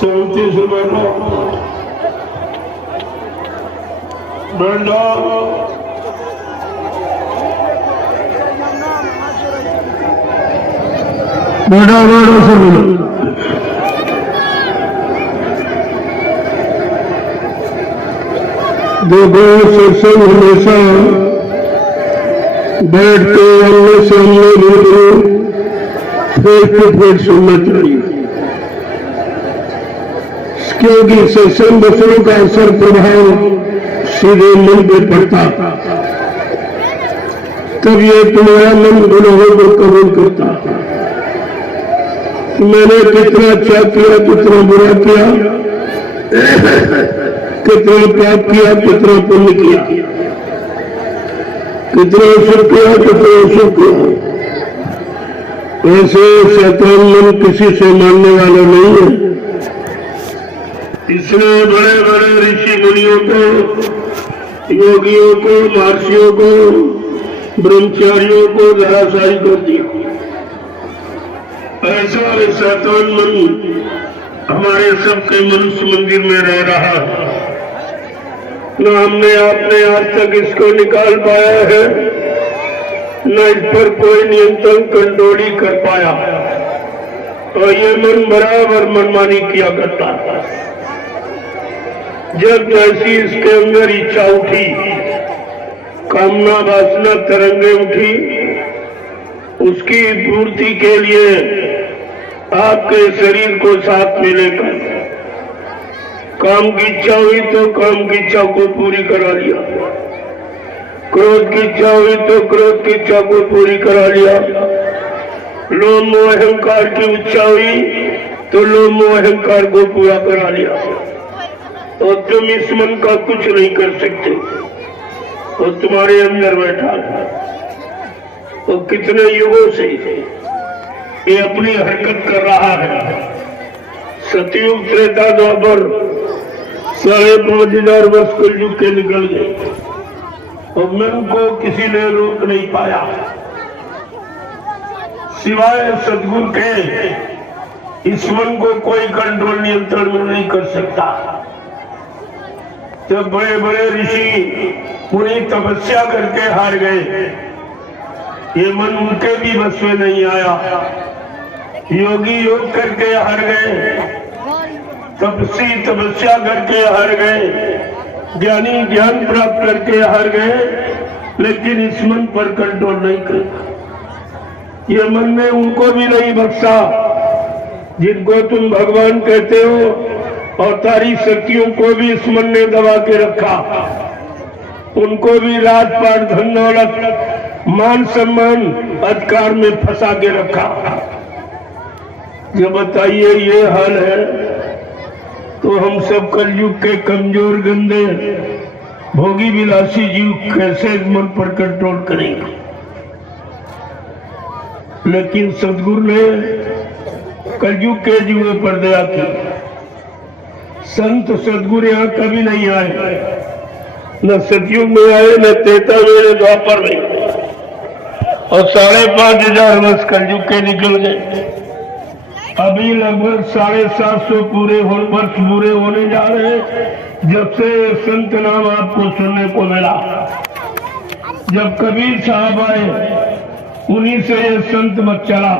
शांति से बैठो, बैठ जाओ। बैठो बैठो सब लोग। देखो सत्संग हमेशा बैठ के अल्लाह से अल्लाह बोलो, फेस टू फेस सुनना चाहिए, क्योंकि सत्संग वचनों का असर प्रभाव सीधे मन पे पड़ता, तब ये तुम्हारा मन गुनाहों को कबूल करता। मैंने कितना अच्छा किया, कितना बुरा किया, कितना पाप किया, कितना पुण्य किया, कितना सुख किया, कितना सुख किया। ऐसे शैतान मन किसी से मानने वाला नहीं है। इसने बड़े बड़े ऋषि मुनियों को, योगियों को, महर्षियों को, ब्रह्मचारियों को धराशायी कर दिया। ऐसा शैतान मन हमारे सबके मनुष्य मंदिर में रह रहा है। न हमने आपने आज तक इसको निकाल पाया है, न इस पर कोई नियंत्रण कंट्रोल कर पाया। तो ये मन बराबर मनमानी किया करता है। जब जैसी इसके अंदर इच्छा उठी, कामना वासना तरंगे उठी, उसकी पूर्ति के लिए आपके शरीर को साथ में लेकर काम की इच्छा हुई तो काम की इच्छा को पूरी करा लिया, क्रोध की इच्छा हुई तो क्रोध की इच्छा को पूरी करा लिया, लोभ मोह अहंकार की इच्छा हुई तो लोभ मोह अहंकार को पूरा करा लिया। और तुम इस मन का कुछ नहीं कर सकते, वो तुम्हारे अंदर बैठा है। तो कितने युगों से ये अपनी हरकत कर रहा है। सतयुग त्रेता द्वापर 5,500 वर्ष कलयुग के निकल गए और मन को किसी ने रोक नहीं पाया सिवाय सदगुरु के। इस मन को कोई कंट्रोल नियंत्रण में नहीं कर सकता। जब बड़े बड़े ऋषि पूरी तपस्या करके हार गए, ये मन उनके भी बस में नहीं आया। योगी योग करके हार गए, तपस्वी तपस्या करके हार गए, ज्ञानी ज्ञान प्राप्त करके हार गए, लेकिन इस मन पर कंट्रोल नहीं कर। ये मन ने उनको भी नहीं बख्शा जिनको तुम भगवान कहते हो। अवतारी शक्तियों को भी इस मन ने दबा के रखा। उनको भी राजपाट धन दौलत मान सम्मान अधिकार में फंसा के रखा। जब बताइए ये हाल है तो हम सब कलयुग के कमजोर गंदे भोगी विलासी जीव कैसे मन पर कंट्रोल करेंगे। लेकिन सदगुरु ने कलयुग के जीवों पर दया की। संत सदगुरु यहाँ कभी नहीं आए, न सतयुग में आए, न त्रेता में, न द्वापर में। और 5,500 वर्ष कलयुग के निकल गए। अभी लगभग 750 वर्ष पूरे होने जा रहे हैं जब से संत नाम आपको सुनने को मिला। जब कबीर साहब आए उन्हीं से ये संत मत चला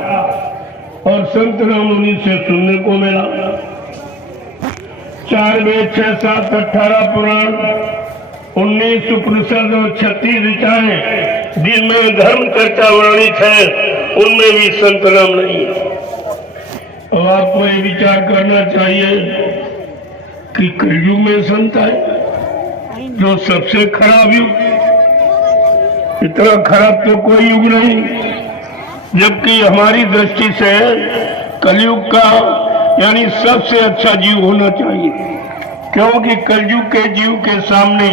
और संत नाम उन्हीं से सुनने को मिला। 4 वेद 6 7 18 पुराण 19 उपनिषद और 36 ऋचाएं जिनमें धर्म चर्चा वर्णित है, उनमें भी संत नाम नहीं है। अब आपको ये विचार करना चाहिए कि कलयुग में संत है जो सबसे खराब युग। इतना खराब तो कोई युग नहीं, जबकि हमारी दृष्टि से कलयुग का यानी सबसे अच्छा जीव होना चाहिए। क्योंकि कलयुग के जीव के सामने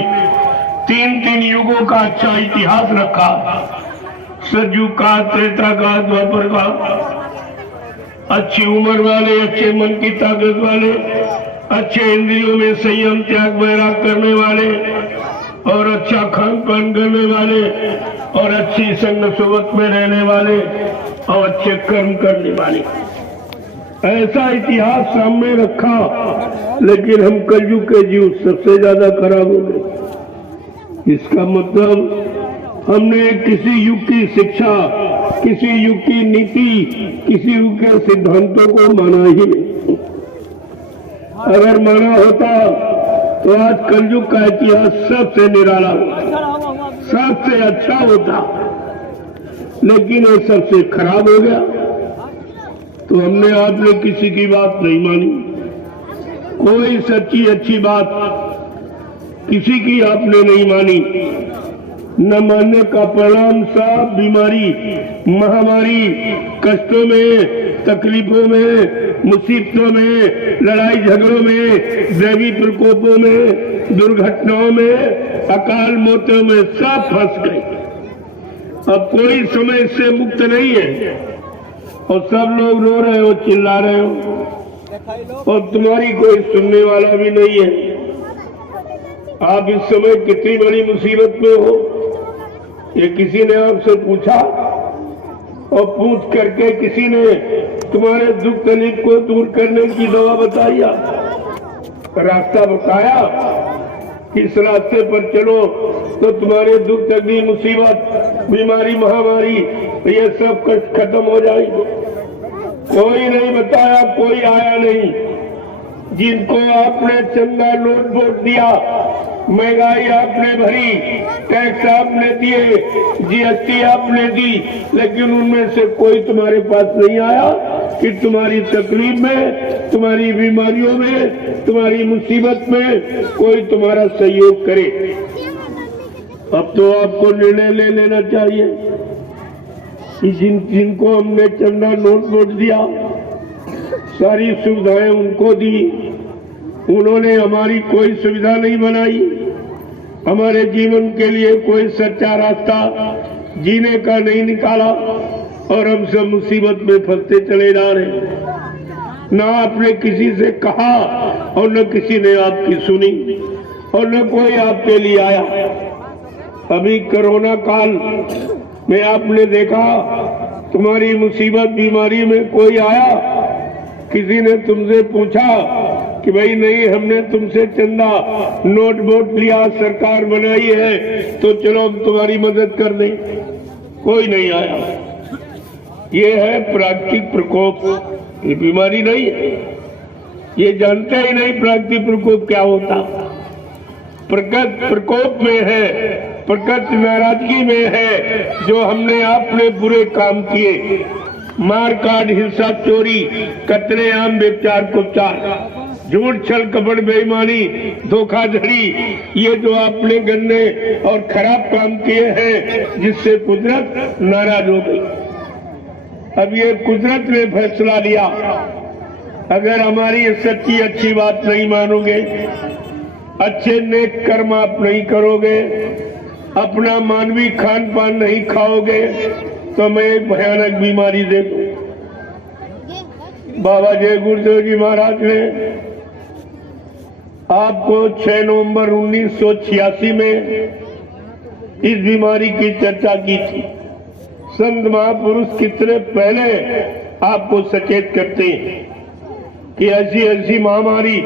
3 युगों का अच्छा इतिहास रखा। सतयुग का, त्रेता का, द्वापर का। अच्छी उम्र वाले, अच्छे मन की ताकत वाले, अच्छे इंद्रियों में संयम त्याग वैराग करने वाले और अच्छा खान पान करने वाले और अच्छी संग सोबत में रहने वाले और अच्छे कर्म करने वाले। ऐसा इतिहास सामने रखा, लेकिन हम कलयुग के जीव सबसे ज्यादा खराब हो गए। इसका मतलब हमने किसी युग की शिक्षा, किसी युग की नीति, किसी युग के सिद्धांतों को माना ही नहीं। अगर माना होता तो आज कलयुग का इतिहास सबसे निराला होता, सबसे अच्छा होता, लेकिन ये सबसे खराब हो गया। तो हमने आपने किसी की बात नहीं मानी, कोई सच्ची अच्छी बात किसी की आपने नहीं मानी। न मानने का परिणाम सब बीमारी, महामारी, कष्टों में, तकलीफों में, मुसीबतों में, लड़ाई झगड़ों में, दैवी प्रकोपों में, दुर्घटनाओं में, अकाल मौतों में सब फंस गए। अब कोई समय से मुक्त नहीं है और सब लोग रो रहे हो, चिल्ला रहे हो और तुम्हारी कोई सुनने वाला भी नहीं है। आप इस समय कितनी बड़ी मुसीबत में हो, ये किसी ने आपसे पूछा और पूछ करके किसी ने तुम्हारे दुख तकलीफ को दूर करने की दवा बताई, रास्ता बताया, इस रास्ते पर चलो तो तुम्हारे दुख तकलीफ, मुसीबत, बीमारी, महामारी, ये सब कष्ट खत्म हो जाएंगे। कोई नहीं बताया, कोई आया नहीं। जिनको आपने चंदा नोट वोट दिया, महंगाई आपने भरी, टैक्स आपने दिए, जीएसटी आपने दी, लेकिन उनमें से कोई तुम्हारे पास नहीं आया कि तुम्हारी तकलीफ में, तुम्हारी बीमारियों में, तुम्हारी मुसीबत में कोई तुम्हारा सहयोग करे। अब तो आपको निर्णय ले लेना चाहिए कि जिनको हमने चंदा नोट वोट दिया, सारी सुविधाएं उनको दी, उन्होंने हमारी कोई सुविधा नहीं बनाई, हमारे जीवन के लिए कोई सच्चा रास्ता जीने का नहीं निकाला और हम सब मुसीबत में फंसते चले जा रहे हैं। न आपने किसी से कहा और न किसी ने आपकी सुनी और न कोई आपके लिए आया। अभी कोरोना काल में आपने देखा, तुम्हारी मुसीबत, बीमारी में कोई आया, किसी ने तुमसे पूछा कि भाई नहीं, हमने तुमसे चंदा नोट वोट लिया, सरकार बनाई है, तो चलो हम तुम्हारी मदद कर दें? कोई नहीं आया। ये है प्राकृतिक प्रकोप, ये बीमारी नहीं है। ये जानते ही नहीं प्राकृतिक प्रकोप क्या होता। प्रकृति प्रकोप में है, प्रकृति नाराजगी में है जो हमने आपने बुरे काम किए, मार काट, हिंसा, चोरी, कत्लेआम, व्यभिचार, कुचार, झूठ, छल, कपट, बेईमानी, धोखाधड़ी, ये जो आपने गंदे और खराब काम किए हैं, जिससे कुदरत नाराज हो गई। अब ये कुदरत ने फैसला लिया, अगर हमारी सच्ची अच्छी बात नहीं मानोगे, अच्छे नेक कर्म आप नहीं करोगे, अपना मानवीय खान पान नहीं खाओगे, तो मैं एक भयानक बीमारी दे दूं। बाबा जय गुरुदेव जी महाराज ने आपको 6 नवंबर 1986 में इस बीमारी की चर्चा की थी। संत महापुरुष कितने पहले आपको सचेत करते हैं कि ऐसी ऐसी महामारी,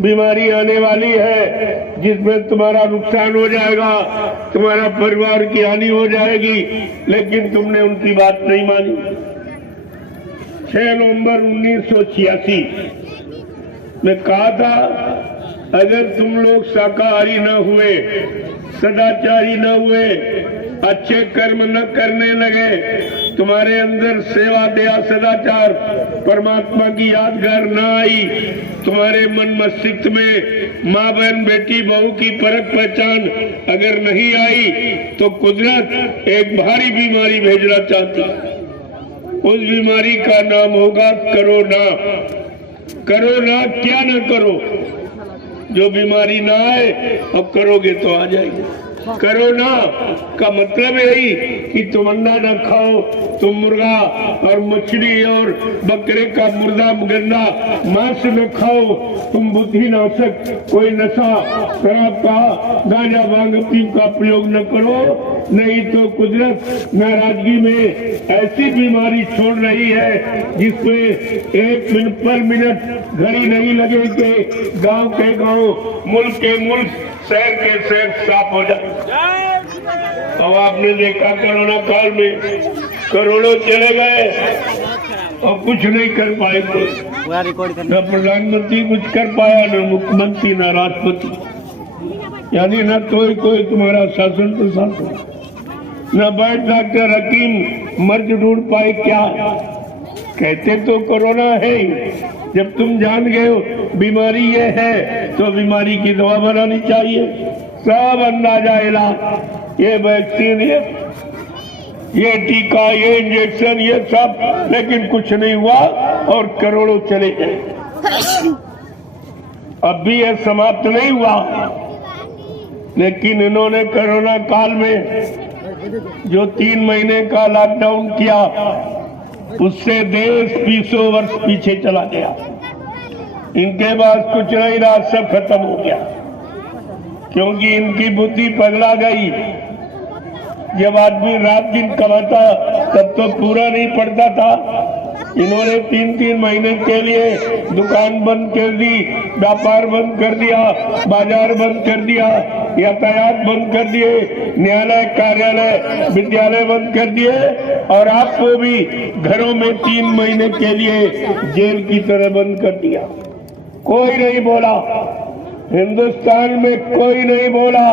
बीमारी आने वाली है जिसमें तुम्हारा नुकसान हो जाएगा, तुम्हारा परिवार की हानि हो जाएगी, लेकिन तुमने उनकी बात नहीं मानी। 6 नवंबर 1986 में कहा था, अगर तुम लोग शाकाहारी न हुए, सदाचारी न हुए, अच्छे कर्म न करने लगे, तुम्हारे अंदर सेवा, दया, सदाचार, परमात्मा की यादगार न आई, तुम्हारे मन मस्तिष्क में माँ, बहन, बेटी, बहू की परख पहचान अगर नहीं आई, तो कुदरत एक भारी बीमारी भेजना चाहती। उस बीमारी का नाम होगा कोरोना। कोरोना क्या न करो, जो बीमारी ना आए, अब करोगे तो आ जाएगी। कोरोना का मतलब यही कि तुम अंडा न खाओ, तुम मुर्गा और मछली और बकरे का मुर्दा गंदा मांस न खाओ, तुम बुद्धि नाशक कोई नशा शराब का गांजा भांग का प्रयोग न करो, नहीं तो कुदरत नाराजगी में ऐसी बीमारी छोड़ रही है जिसमें 1 मिनट पर मिनट घड़ी नहीं लगे कि गांव के गांव, मुल्क के मुल्क, शहर के शहर साफ हो जाए। अब आपने देखा कोरोना काल में करोड़ों चले गए और कुछ नहीं कर पाए कोई, न प्रधानमंत्री कुछ कर पाया, न मुख्यमंत्री, न राष्ट्रपति, यानी न कोई तुम्हारा शासन प्रशासन, न बैठ डॉक्टर हकीम मर्ज ढूंढ पाए। क्या कहते तो कोरोना है, जब तुम जान गए हो बीमारी ये है तो बीमारी की दवा बनानी चाहिए। सब अंदाजा इलाज, ये वैक्सीन, ये टीका, ये इंजेक्शन, ये सब, लेकिन कुछ नहीं हुआ और करोड़ों चले गए। अब भी यह समाप्त नहीं हुआ, लेकिन इन्होंने कोरोना काल में जो 3 महीने का लॉकडाउन किया, उससे देश 20 वर्ष पीछे चला गया। इनके पास कुछ नहीं रहा, सब खत्म हो गया, क्योंकि इनकी बुद्धि पगला गई। जब आदमी रात दिन कमाता तब तो पूरा नहीं पड़ता था। इन्होंने 3-3 महीने के लिए दुकान बंद कर दी, व्यापार बंद कर दिया, बाजार बंद कर दिया, यातायात बंद कर दिए, न्यायालय, कार्यालय, विद्यालय बंद कर दिए, और आपको भी घरों में 3 महीने के लिए जेल की तरह बंद कर दिया। कोई नहीं बोला, हिंदुस्तान में कोई नहीं बोला,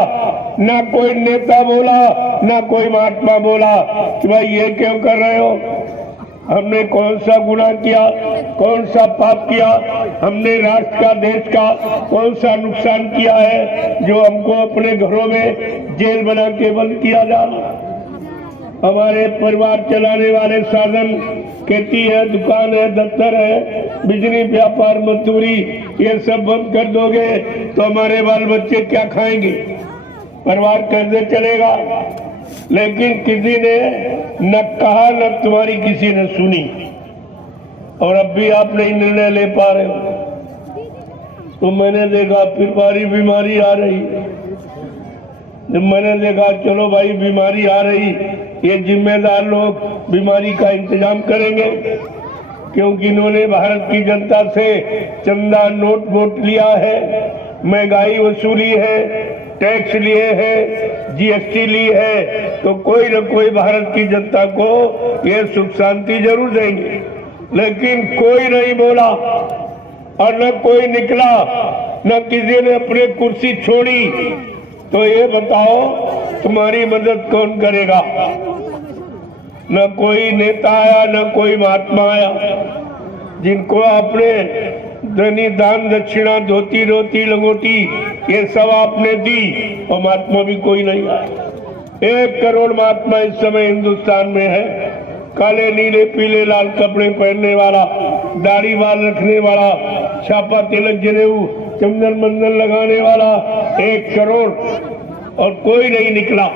ना कोई नेता बोला, ना कोई महात्मा बोला कि भाई ये क्यों कर रहे हो, हमने कौन सा गुनाह किया, कौन सा पाप किया, हमने राष्ट्र का, देश का कौन सा नुकसान किया है जो हमको अपने घरों में जेल बना के बंद किया जा रहा। हमारे परिवार चलाने वाले साधन, खेती है, दुकान है, दफ्तर है, बिजली, व्यापार, मजदूरी, ये सब बंद कर दोगे तो हमारे बाल बच्चे क्या खाएंगे, परिवार कैसे चलेगा। लेकिन किसी ने न कहा, न तुम्हारी किसी ने सुनी, और अब भी आप नहीं निर्णय ले पा रहे हो। तो मैंने देखा फिर बारी बीमारी आ रही, जब मैंने देखा चलो भाई बीमारी आ रही, ये जिम्मेदार लोग बीमारी का इंतजाम करेंगे, क्योंकि इन्होंने भारत की जनता से चंदा नोट वोट लिया है, महंगाई वसूली है, टैक्स लिए हैं, जीएसटी ली है, तो कोई न कोई भारत की जनता को ये सुख शांति जरूर देंगे। लेकिन कोई नहीं बोला और न कोई निकला, न किसी ने अपनी कुर्सी छोड़ी। तो ये बताओ तुम्हारी मदद कौन करेगा। न कोई नेता आया, न कोई महात्मा आया, जिनको आपने धनी दान दक्षिणा, धोती रोटी लंगोटी ये सब आपने दी, और महात्मा भी कोई नहीं आया। 1 करोड़ महात्मा इस समय हिंदुस्तान में है, काले नीले पीले लाल कपड़े पहनने वाला, दाढ़ी बाल रखने वाला, छापा तिलक जनेऊ चंदन मंदन लगाने वाला 1 करोड़, और कोई नहीं निकला।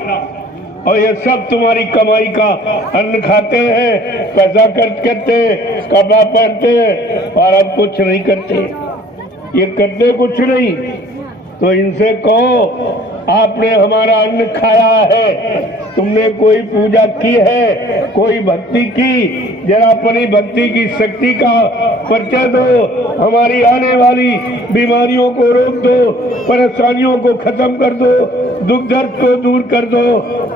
और ये सब तुम्हारी कमाई का अन्न खाते हैं, पैसा खर्च करते हैं, कपड़ा पहनते हैं, और अब कुछ नहीं करते। ये करते कुछ नहीं, तो इनसे कहो आपने हमारा अन्न खाया है, तुमने कोई पूजा की है, कोई भक्ति की, जरा अपनी भक्ति की शक्ति का परिचय दो, हमारी आने वाली बीमारियों को रोक दो, परेशानियों को खत्म कर दो, दुख दर्द को दूर कर दो,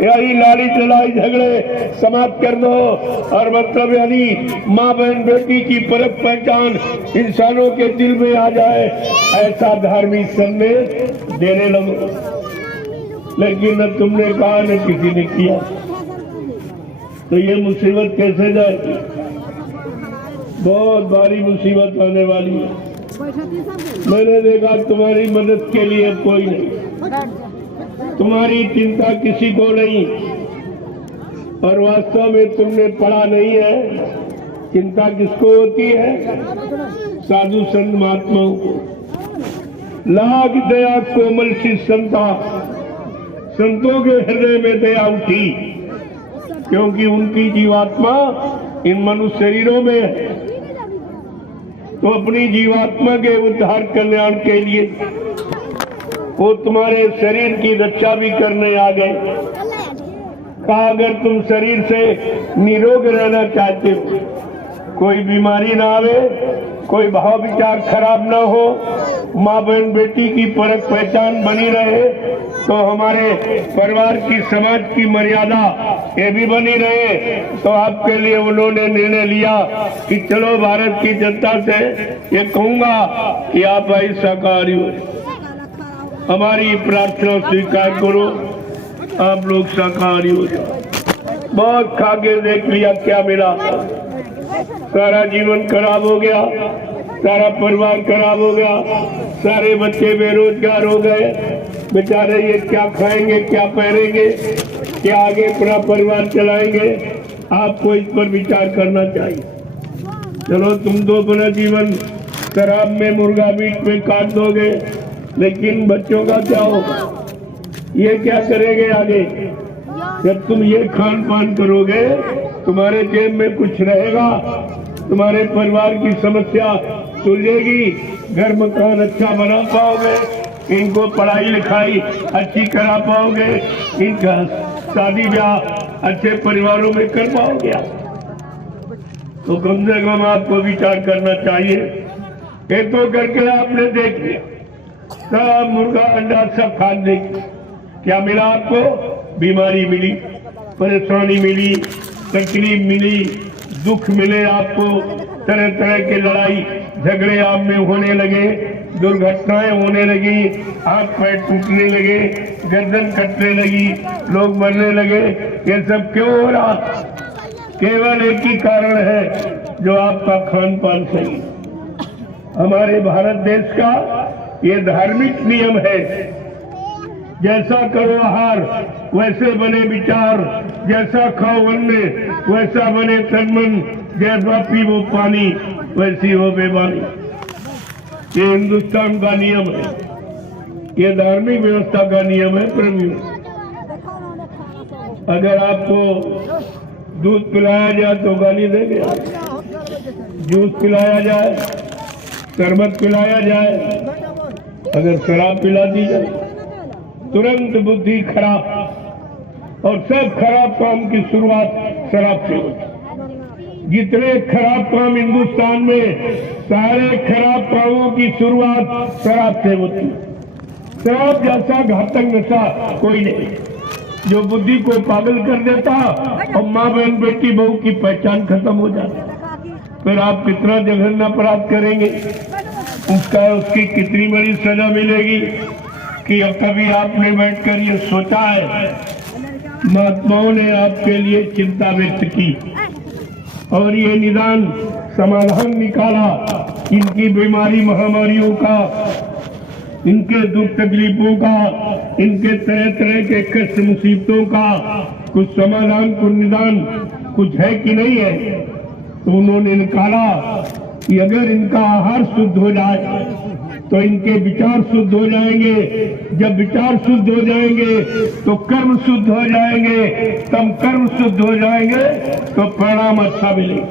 यही लाड़ी लड़ाई झगड़े समाप्त कर दो, और मतलब यानी माँ बहन बेटी की परख पहचान इंसानों के दिल में आ जाए, ऐसा धार्मिक संदेश देने लगो। लेकिन न तुमने कहा, न किसी ने किया, तो ये मुसीबत कैसे जाएगी। बहुत भारी मुसीबत आने वाली है। मैंने देखा तुम्हारी मदद के लिए कोई नहीं, तुम्हारी चिंता किसी को नहीं, और वास्तव में तुमने पढ़ा नहीं है। चिंता किसको होती है? साधु संत महात्माओं को। लाख दया कोमल सी संता, संतों के हृदय में दया उठी, क्योंकि उनकी जीवात्मा इन मनुष्य शरीरों में है। तो अपनी जीवात्मा के उद्धार कल्याण के लिए वो तुम्हारे शरीर की रक्षा भी करने आ गए। कहा अगर तुम शरीर से निरोग रहना चाहते हो, कोई बीमारी ना आवे, कोई भाव विचार खराब ना हो, माँ बहन बेटी की परख पहचान बनी रहे, तो हमारे परिवार की समाज की मर्यादा ये भी बनी रहे, तो आपके लिए उन्होंने निर्णय लिया कि चलो भारत की जनता से ये कहूंगा कि आप ऐसा कार्य हो, हमारी प्रार्थना स्वीकार करो, आप लोग शाकाहारी हो जाओ। बहुत खा के देख लिया, क्या मिला? सारा जीवन खराब हो गया, सारा परिवार खराब हो गया, सारे बच्चे बेरोजगार हो गए, बेचारे ये क्या खाएंगे, क्या पहनेंगे, क्या आगे अपना परिवार चलाएंगे? आपको इस पर विचार करना चाहिए। चलो तुम तो अपना जीवन शराब में, मुर्गा मीट में काट दोगे, लेकिन बच्चों का क्या होगा? ये क्या करेंगे आगे? जब तुम ये खान पान करोगे, तुम्हारे जेब में कुछ रहेगा, तुम्हारे परिवार की समस्या सुलझेगी, घर मकान अच्छा बना पाओगे, इनको पढ़ाई लिखाई अच्छी करा पाओगे, इनका शादी ब्याह अच्छे परिवारों में कर पाओगे। तो कम से कम आपको विचार करना चाहिए। ये तो करके आपने देख लिया, सब मुर्गा अंडा सब खा दे, क्या मिला आपको? बीमारी मिली, परेशानी मिली, तकलीफ मिली, दुख मिले आपको, तरह तरह के लड़ाई झगड़े आप में होने लगे, दुर्घटनाएं होने लगी, हाथ पैर टूटने लगे, गर्दन कटने लगी, लोग मरने लगे। ये सब क्यों हो रहा? केवल एक ही कारण है, जो आपका खान पान सही। हमारे भारत देश का ये धार्मिक नियम है, जैसा करो आहार वैसे बने विचार, जैसा खाओ अन्न वैसा बने तन मन, जैसा पीवो पानी वैसी हो बेबानी। ये हिंदुस्तान का नियम है, ये धार्मिक व्यवस्था का नियम है। प्रेमियों, अगर आपको दूध पिलाया जाए तो गाली देंगे, जूस पिलाया जाए, शरबत पिलाया जाए, अगर शराब पिला दी जाए तुरंत बुद्धि खराब, और सब खराब काम की शुरुआत शराब से होती। जितने खराब काम हिंदुस्तान में, सारे खराब कामों की शुरुआत शराब से होती। शराब जैसा घातक नशा कोई नहीं, जो बुद्धि को पागल कर देता और माँ बहन बेटी बहू की पहचान खत्म हो जाती। फिर आप कितना जघन्य अपराध करेंगे, उसकी कितनी बड़ी सजा मिलेगी कि अब कभी आपने बैठकर ये सोचा है? महात्माओं ने आपके लिए चिंता व्यक्त की और ये निदान समाधान निकाला, इनकी बीमारी महामारियों का, इनके दुख तकलीफों का, इनके तरह तरह के कष्ट मुसीबतों का कुछ समाधान, कुछ निदान कुछ है कि नहीं है? तो उन्होंने निकाला कि अगर इनका आहार शुद्ध हो जाए तो इनके विचार शुद्ध हो जाएंगे, जब विचार शुद्ध हो जाएंगे तो कर्म शुद्ध हो जाएंगे, तब कर्म शुद्ध हो जाएंगे तो परिणाम अच्छा मिलेगा,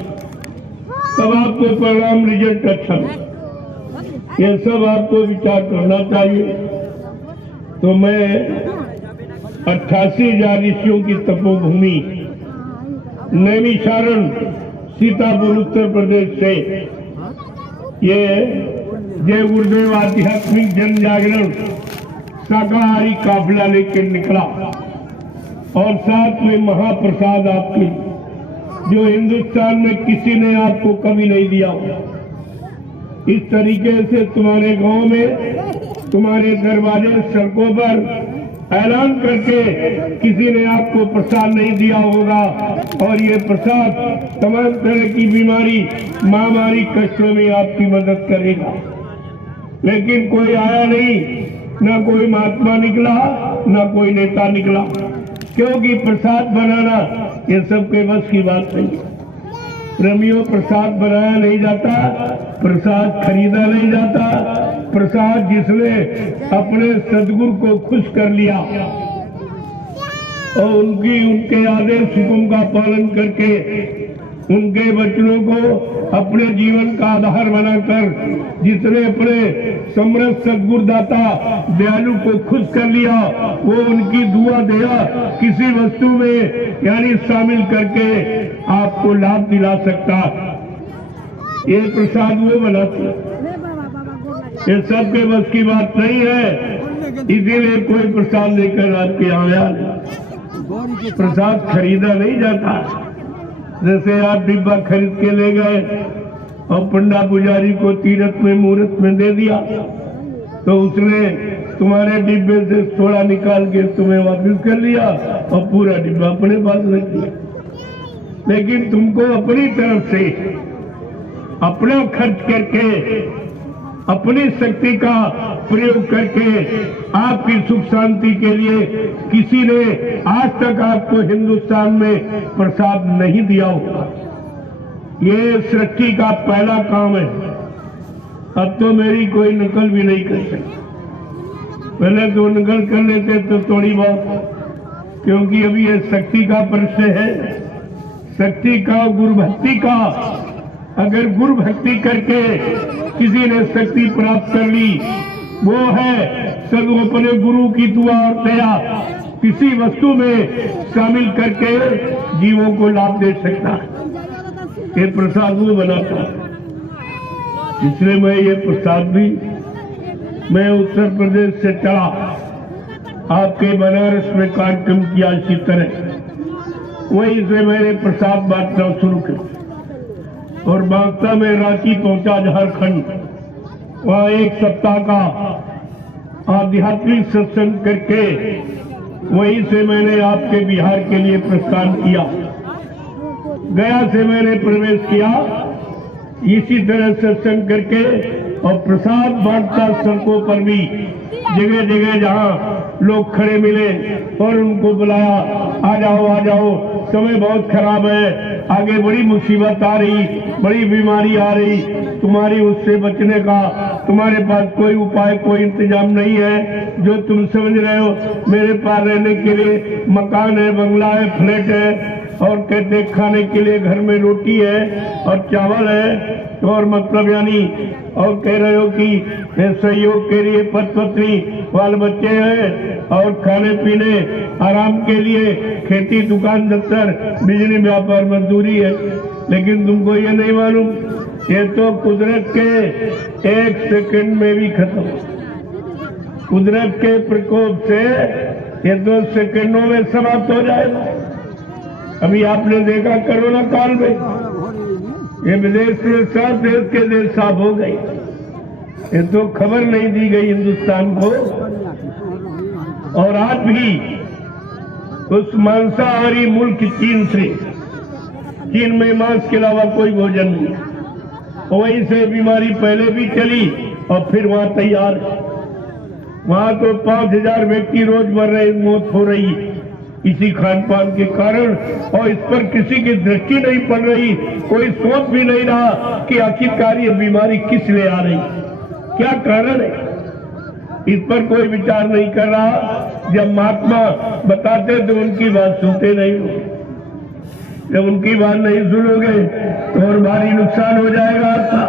तब आपको परिणाम रिजल्ट अच्छा मिलेगा। ये सब आपको विचार करना चाहिए। तो मैं 88,000 ऋषियों की तपोभूमि नैमिषारण सीतापुर उत्तर प्रदेश से ये जय गुरुदेव आध्यात्मिक जन जागरण शाकाहारी काफिला लेकर निकला, और साथ में महाप्रसाद आपकी, जो हिंदुस्तान में किसी ने आपको कभी नहीं दिया। इस तरीके से तुम्हारे गांव में, तुम्हारे दरवाजे, सड़कों पर ऐलान करके किसी ने आपको प्रसाद नहीं दिया होगा, और ये प्रसाद तमाम तरह की बीमारी, महामारी, कष्टों में आपकी मदद करेगा। लेकिन कोई आया नहीं, ना कोई महात्मा निकला, ना कोई नेता निकला, क्योंकि प्रसाद बनाना ये सबके बस की बात नहीं है। प्रेमियों, प्रसाद बनाया नहीं जाता, प्रसाद खरीदा नहीं जाता। प्रसाद जिसने अपने सदगुरु को खुश कर लिया, और उनके आदेश हुक्म का पालन करके उनके वचनों को अपने जीवन का आधार बनाकर जिसने अपने समर्थ सद्गुरुदाता दयालु को खुश कर लिया, वो उनकी दुआ दया किसी वस्तु में यानी शामिल करके आपको लाभ दिला सकता। ये प्रसाद वो बनाते, ये सबके बस की बात नहीं है, इसीलिए कोई प्रसाद लेकर आपके यहाँ आया। प्रसाद खरीदा नहीं जाता। जैसे आप डिब्बा खरीद के ले गए और पंडा पुजारी को तीरथ में मुहूर्त में दे दिया, तो उसने तुम्हारे डिब्बे से थोड़ा निकाल के तुम्हें वापस कर लिया और पूरा डिब्बा अपने पास रख दिया। लेकिन तुमको अपनी तरफ से अपना खर्च करके अपनी शक्ति का प्रयोग करके आपकी सुख शांति के लिए किसी ने आज तक आपको हिंदुस्तान में प्रसाद नहीं दिया होगा। ये सृष्टि का पहला काम है। अब तो मेरी कोई नकल भी नहीं कर सकती। पहले तो नकल कर लेते तो थोड़ी बहुत, क्योंकि अभी ये शक्ति का प्रश्न है, शक्ति का, गुरु भक्ति का। अगर गुरु भक्ति करके किसी ने शक्ति प्राप्त कर ली, वो है सब अपने गुरु की दुआ और दया किसी वस्तु में शामिल करके जीवों को लाभ दे सकता है। ये प्रसाद वो बनाता है। इसलिए मैं ये प्रसाद भी मैं उत्तर प्रदेश से चला, आपके बनारस में कार्यक्रम किया इसी तरह, वहीं से मैंने प्रसाद बांटना शुरू किया और बांटता में रांची पहुंचा, झारखंड। वहाँ एक सप्ताह का आध्यात्मिक सत्संग करके वहीं से मैंने आपके बिहार के लिए प्रस्थान किया। गया से मैंने प्रवेश किया, इसी तरह सत्संग करके और प्रसाद बांटता सड़कों पर भी जगह जगह जहाँ लोग खड़े मिले और उनको बुलाया, आ जाओ आ जाओ, समय बहुत खराब है, आगे बड़ी मुसीबत आ रही, बड़ी बीमारी आ रही, तुम्हारी उससे बचने का तुम्हारे पास कोई उपाय, कोई इंतजाम नहीं है। जो तुम समझ रहे हो, मेरे पास रहने के लिए मकान है, बंगला है, फ्लैट है, और कहते खाने के लिए घर में रोटी है और चावल है, और मतलब यानी और कह रहे हो कि सहयोग के लिए पत्नी बाल बच्चे हैं और खाने पीने आराम के लिए खेती, दुकान, दफ्तर, बिजली, व्यापार, मजदूरी है। लेकिन तुमको ये नहीं मालूम, ये तो कुदरत के एक सेकंड में भी खत्म। कुदरत के प्रकोप से ये 2 सेकंडों में समाप्त हो जाएगा। अभी आपने देखा कोरोना काल में ये विदेश में सब देश के देश साफ हो गए। ये तो खबर नहीं दी गई हिंदुस्तान को। और आज भी उस मांसाहारी मुल्क चीन से, चीन में मांस के अलावा कोई भोजन नहीं, वहीं से बीमारी पहले भी चली और फिर वहां तैयार। वहां तो 5000 व्यक्ति रोज मर रहे, मौत हो रही इसी खान पान के कारण, और इस पर किसी की दृष्टि नहीं पड़ रही, कोई सोच भी नहीं रहा कि आखिरकार ये बीमारी किस लिए आ रही, क्या कारण है, इस पर कोई विचार नहीं कर रहा। जब महात्मा बताते तो उनकी बात सुनते नहीं हो। जब उनकी बात नहीं सुनोगे तो और भारी नुकसान हो जाएगा आपका।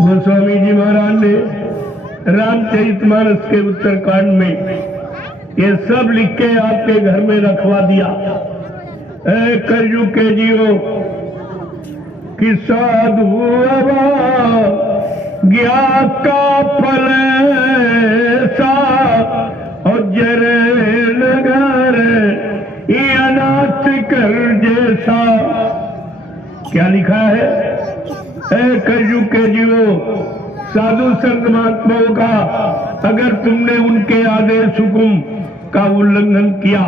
गोस्वामी जी महाराज ने रामचरितमानस के उत्तरकांड में ये सब लिख के आपके घर में रखवा दिया। ऐ कलयुग के जीवो कि साधु ज्ञात का फल सा और जरे नगर ये अनाथ कर जैसा। क्या लिखा है? ऐ कलयुग के जीवो, साधु संत महात्माओं का अगर तुमने उनके आदेश हुक्म का उल्लंघन किया,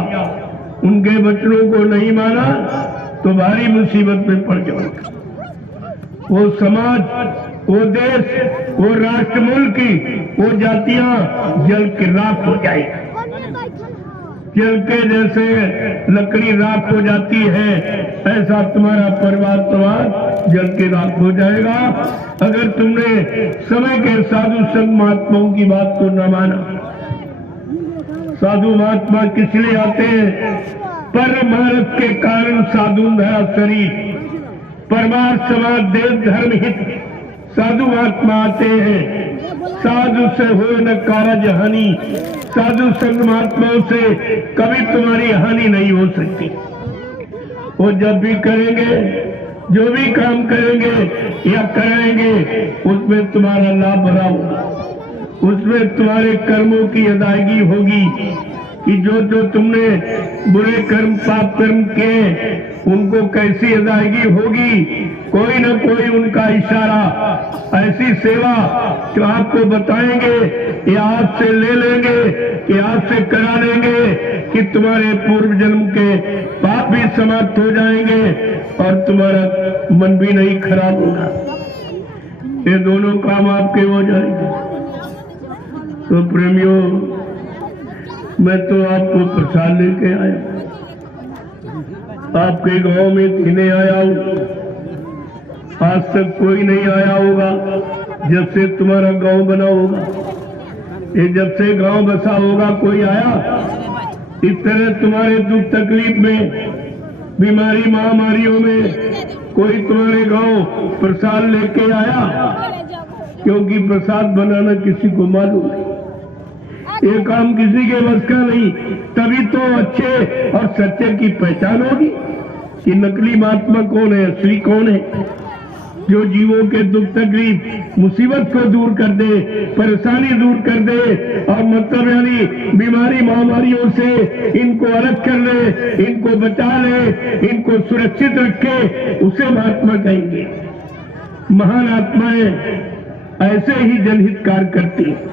उनके वचनों को नहीं माना, तो भारी मुसीबत में पड़ जाओगे। वो समाज, वो देश, वो राष्ट्र, मुल्क की वो जातियां जल के राख हो जाएगी। जल के जैसे लकड़ी राख हो जाती है, ऐसा तुम्हारा परिवार समाज जल के राख हो जाएगा अगर तुमने समय के साधु संत महात्माओं की बात को न माना। साधु महात्मा किस लिए आते हैं? परमार्थ के कारण साधु धरा शरीर, परमार्थ समाज देश धर्म हित साधु महात्मा आते हैं। साधु से हो न कारज हानि, साधु संग महात्माओं से कभी तुम्हारी हानि नहीं हो सकती। वो जब भी करेंगे, जो भी काम करेंगे या कराएंगे, उसमें तुम्हारा लाभ भरा होगा, उसमें तुम्हारे कर्मों की अदायगी होगी कि जो जो तुमने बुरे कर्म पाप कर्म किए उनको कैसी अदायगी होगी। कोई न कोई उनका इशारा, ऐसी सेवा जो आपको बताएंगे या आपसे ले लेंगे कि आपसे करा लेंगे कि तुम्हारे पूर्व जन्म के पाप भी समाप्त हो जाएंगे और तुम्हारा मन भी नहीं खराब होगा। ये दोनों काम आपके हो जाएंगे। तो प्रेमियों, मैं तो आपको प्रसाद लेके आया, आपके गांव में पीने आया हूं। आज तक कोई नहीं आया होगा जब से तुम्हारा गांव बना होगा। ये जब से गांव बसा होगा कोई आया इस तरह तुम्हारे दुख तकलीफ में, बीमारी महामारियों में कोई तुम्हारे गांव प्रसाद लेके आया? क्योंकि प्रसाद बनाना किसी को मालूम नहीं, ये काम किसी के बस का नहीं। तभी तो अच्छे और सच्चे की पहचान होगी कि नकली महात्मा कौन है, असली कौन है। जो जीवों के दुख तकलीफ मुसीबत को दूर कर दे, परेशानी दूर कर दे और मतलब यानी बीमारी महामारियों से इनको अलग कर ले, इनको बचा ले, इनको सुरक्षित रखे, उसे महात्मा कहेंगे। महान आत्माएं ऐसे ही जनहित कार्य करती हैं।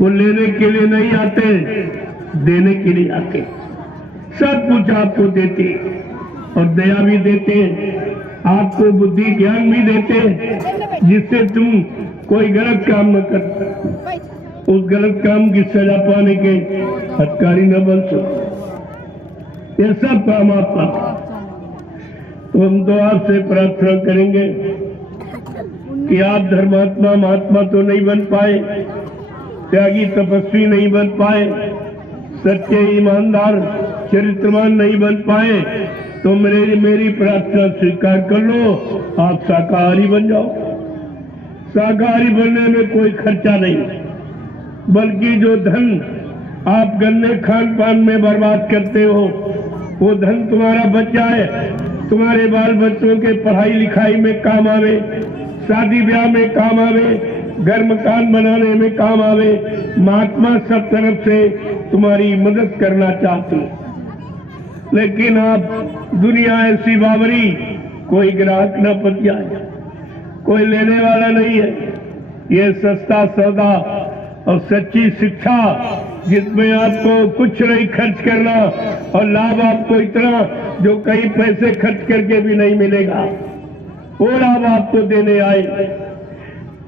वो लेने के लिए नहीं आते, देने के लिए आते। सब कुछ आपको देते और दया भी देते, आपको बुद्धि ज्ञान भी देते, जिससे तुम कोई गलत काम न कर, उस गलत काम की सजा पाने के हत्कारी न बन सको। ये सब काम आप पाते। तो हम तो आपसे प्रार्थना करेंगे कि आप धर्मात्मा महात्मा तो नहीं बन पाए, त्यागी तपस्वी नहीं बन पाए, सच्चे ईमानदार चरित्रवान नहीं बन पाए, तो मेरी प्रार्थना स्वीकार कर लो, आप शाकाहारी बन जाओ। शाकाहारी बनने में कोई खर्चा नहीं, बल्कि जो धन आप गन्ने खान पान में बर्बाद करते हो, वो धन तुम्हारा बच जाए, तुम्हारे बाल बच्चों के पढ़ाई लिखाई में काम आवे, शादी ब्याह में काम आवे, घर मकान बनाने में काम आवे। महात्मा सब तरफ से तुम्हारी मदद करना चाहते, लेकिन आप दुनिया ऐसी बावरी, कोई ग्राहक न पत जाए, कोई लेने वाला नहीं है। ये सस्ता सौदा और सच्ची शिक्षा जिसमें आपको कुछ नहीं खर्च करना और लाभ आपको इतना जो कई पैसे खर्च करके भी नहीं मिलेगा, वो लाभ आपको देने आए,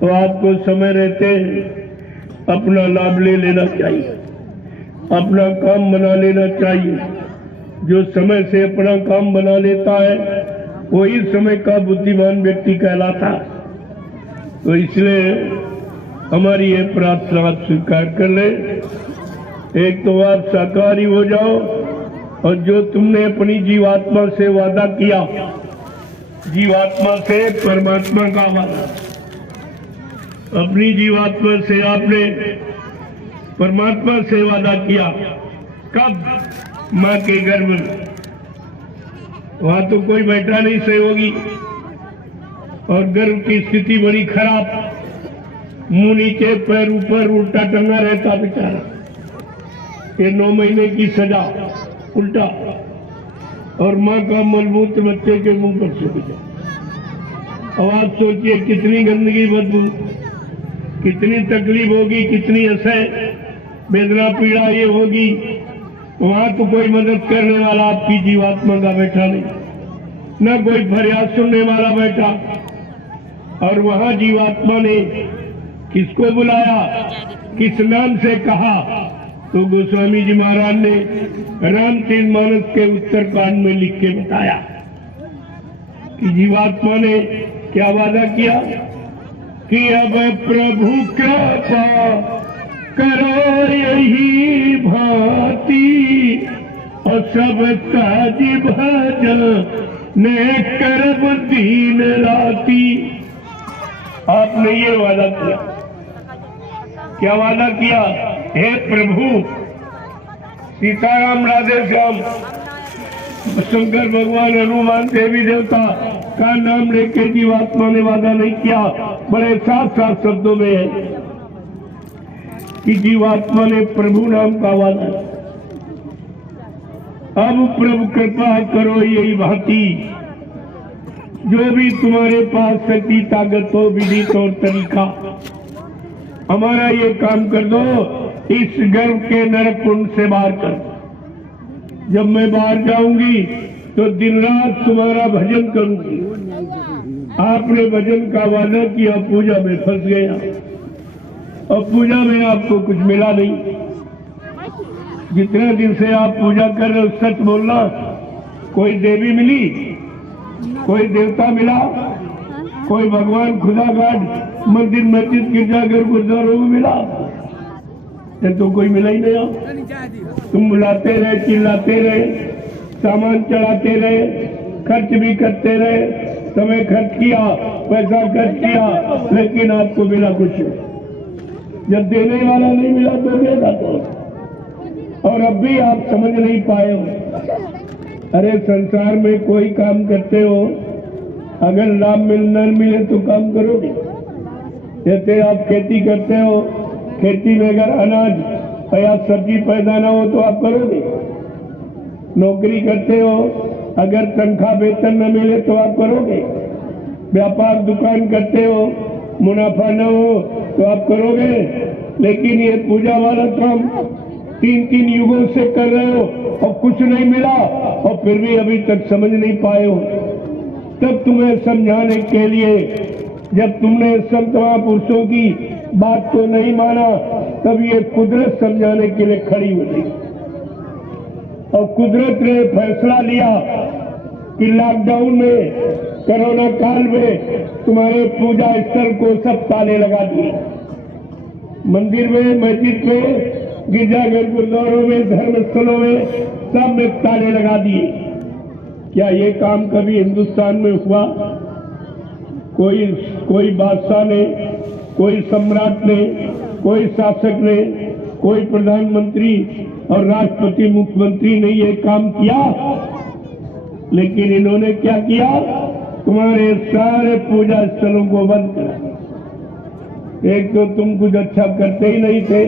तो आपको समय रहते अपना लाभ ले लेना चाहिए, अपना काम बना लेना चाहिए। जो समय से अपना काम बना लेता है वही समय का बुद्धिमान व्यक्ति कहलाता है। तो इसलिए हमारी ये प्रार्थना आप स्वीकार कर ले। एक तो आप शाकाहारी हो जाओ, और जो तुमने अपनी जीवात्मा से वादा किया, जीवात्मा से परमात्मा का वादा, अपनी जीवात्मा से आपने परमात्मा से वादा किया। कब? माँ के गर्भ में। वहां तो कोई बैठा नहीं सहयोगी, और गर्भ की स्थिति बड़ी खराब, मुंह नीचे पैर ऊपर, उल्टा टंगा रहता बेचारा। ये 9 महीने की सजा उल्टा, और माँ का मलमूत्र बच्चे के मुंह पर सूख जाए। अब आप सोचिए कितनी गंदगी, बदबू, कितनी तकलीफ होगी, कितनी असह वेदना पीड़ा ये होगी। वहां तो कोई मदद करने वाला आपकी जीवात्मा का बैठा नहीं, न कोई फरियाद सुनने वाला बैठा। और वहां जीवात्मा ने किसको बुलाया, किस नाम से कहा? तो गोस्वामी जी महाराज ने रामचरितमानस के उत्तरकांड में लिख के बताया कि जीवात्मा ने क्या वादा किया कि अब प्रभु कृपा करो यही भांति और सब काज भजन ने करब दीन राती। आपने ये वादा किया, क्या वादा किया? हे प्रभु, सीताराम राधे श्याम शंकर भगवान हनुमान देवी देवता का नाम लेके जीवात्मा ने वादा नहीं किया, बड़े साफ साफ शब्दों में है कि जीवात्मा ने प्रभु नाम का वादा। अब प्रभु कृपा करो यही भांति, जो भी तुम्हारे पास शक्ति ताकत हो, विधि और तरीका, हमारा ये काम कर दो, इस गर्भ के नरक कुंड से बाहर कर। जब मैं बाहर जाऊंगी तो दिन रात तुम्हारा भजन करूंगी। आपने भजन का वादा किया, पूजा में फंस गया और पूजा में आपको कुछ मिला नहीं। जितने दिन से आप पूजा कर रहे हो सच बोलना, कोई देवी मिली, कोई देवता मिला, कोई भगवान खुदा घाट मंदिर मस्जिद गिरजाघर गुरुद्वारों में मिला? ये तो कोई मिला ही नहीं। तुम बुलाते रहे, चिल्लाते रहे, सामान चढ़ाते रहे, खर्च भी करते रहे, समय खर्च किया, पैसा खर्च किया, लेकिन आपको मिला कुछ? जब देने वाला नहीं मिला तो देगा तो। और अब भी आप समझ नहीं पाए हो। अरे संसार में कोई काम करते हो, अगर लाभ मिलना मिले तो काम करोगे। जैसे आप खेती करते हो, खेती में अगर अनाज या सब्जी पैदा ना हो तो आप करोगे। नौकरी करते हो, अगर तनख्वाह वेतन न मिले तो आप करोगे। व्यापार दुकान करते हो, मुनाफा न हो तो आप करोगे। लेकिन ये पूजा वाला काम 3-3 युगों से कर रहे हो और कुछ नहीं मिला, और फिर भी अभी तक समझ नहीं पाए हो। तब तुम्हें समझाने के लिए, जब तुमने संत महापुरुषों की बात को नहीं माना, तब ये कुदरत समझाने के लिए खड़ी हो गई। और कुदरत ने फैसला लिया कि लॉकडाउन में, कोरोना काल में तुम्हारे पूजा स्थल को सब ताले लगा दिए। मंदिर में, मस्जिद में, गिरजाघर गुरुद्वारों में, धर्म स्थलों में सब में ताले लगा दिए। क्या ये काम कभी हिंदुस्तान में हुआ? कोई बादशाह ने, कोई सम्राट ने, कोई शासक ने, कोई प्रधानमंत्री और राष्ट्रपति मुख्यमंत्री ने ये काम किया? लेकिन इन्होंने क्या किया? तुम्हारे सारे पूजा स्थलों को बंद करा। एक तो तुम कुछ अच्छा करते ही नहीं थे,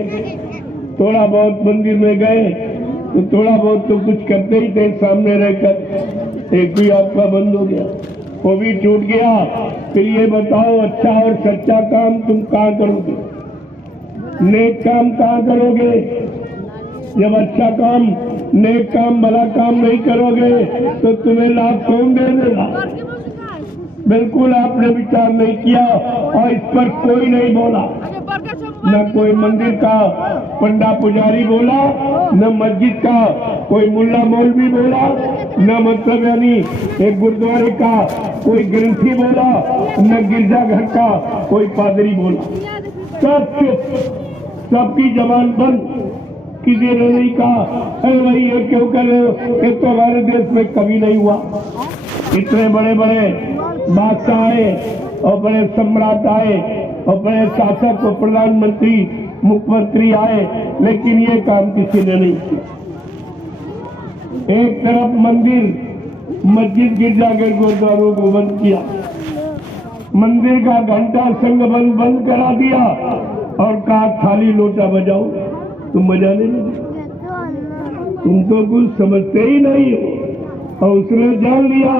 थोड़ा बहुत मंदिर में गए तो थोड़ा बहुत तो कुछ करते ही थे सामने रहकर, एक भी आपका बंद हो गया, वो भी टूट गया। फिर ये बताओ, अच्छा और सच्चा काम तुम कहाँ करोगे? नेक काम कहाँ करोगे? जब अच्छा काम, नेक काम, भला काम नहीं करोगे तो तुम्हें लाभ कौन दे देगा? बिल्कुल आपने विचार नहीं किया और इस पर कोई नहीं बोला। न कोई मंदिर का पंडा पुजारी बोला, न मस्जिद का कोई मुल्ला मौलवी बोला, न मतलब यानी एक गुरुद्वारे का कोई ग्रंथी बोला, न गिरजाघर का कोई पादरी बोला। सब चुप, सबकी जबान बंद। किसी ने नहीं कहा, अरे भाई ये क्यों कर रहे हो? ये तो हमारे देश में कभी नहीं हुआ। इतने बड़े बड़े बादशाह आए और बड़े सम्राट आए और बड़े शासक और प्रधानमंत्री मुख्यमंत्री आए, लेकिन ये काम किसी ने नहीं किया। एक तरफ मंदिर, मस्जिद, गिरजाघर गुरुद्वारों को बंद किया, मंदिर का घंटा संघ बंद करा दिया और कहा थाली लोटा बजाओ। तुम बजाने लगे, तुम तो कुछ समझते ही नहीं हो। और उसने जान लिया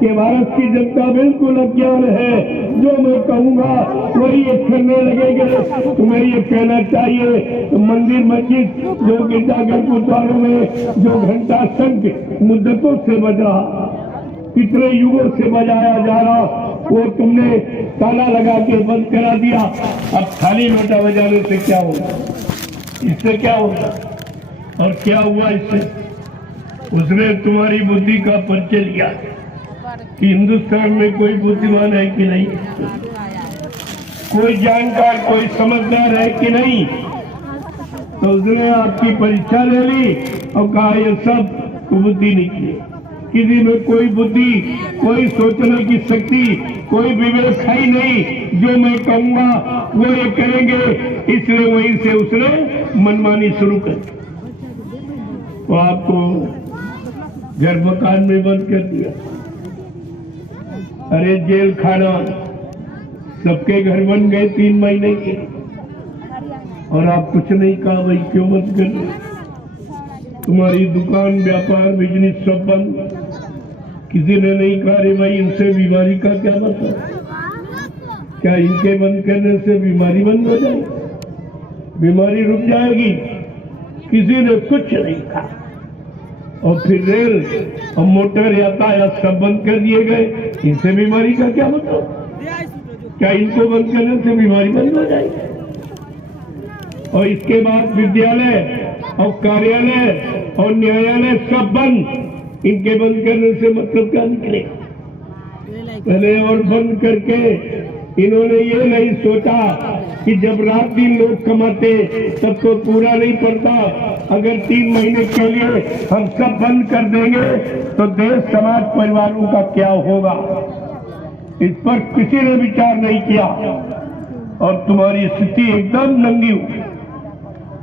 कि भारत की जनता बिल्कुल अज्ञान है, जो मैं कहूंगा वही ये करने लगेंगे। तुम्हें ये कहना चाहिए तो मंदिर मस्जिद जो गिरजाघर गुरुद्वारों में जो घंटा शंख मुद्दतों से बज रहा, कितने युगों से बजाया जा रहा, वो तुमने ताला लगा के बंद करा दिया। अब थाली लोटा बजाने से क्या होगा? इससे क्या होगा? और क्या हुआ इससे? उसने तुम्हारी बुद्धि का परिचय लिया कि हिंदुस्तान में कोई बुद्धिमान है कि नहीं, कोई जानकार, कोई समझदार है कि नहीं। तो उसने आपकी परीक्षा ले ली और कहा ये सब बुद्धि नहीं की, किसी में कोई बुद्धि, कोई सोचने की शक्ति, कोई विवेक है ही नहीं। जो मैं कहूंगा वो ये करेंगे, इसलिए वहीं से उसने मनमानी शुरू कर। तो आपको घर मकान में बंद कर दिया। अरे जेल खाना सबके घर बन गए 3 महीने के, और आप कुछ नहीं कहा, भाई क्यों बंद कर रहे? तुम्हारी दुकान, व्यापार, बिजनेस सब बंद। किसी ने नहीं कहा रे भाई इनसे बीमारी का क्या मतलब, क्या इनके बंद करने से बीमारी बंद हो जाएगी, बीमारी रुक जाएगी? किसी ने कुछ नहीं कहा। और फिर रेल और मोटर यातायात सब बंद कर दिए गए, इनसे बीमारी का क्या मतलब, क्या इनको बंद करने से बीमारी बंद हो जाएगी? और इसके बाद विद्यालय और कार्यालय और न्यायालय सब बंद। इनके बंद करने से मतलब क्या निकलेगा? पहले और बंद करके इन्होंने ये नहीं सोचा कि जब रात दिन लोग कमाते तब तो पूरा नहीं पड़ता, अगर 3 महीने के लिए हम सब बंद कर देंगे तो देश, समाज, परिवारों का क्या होगा? इस पर किसी ने विचार नहीं किया और तुम्हारी स्थिति एकदम नंगी हुई,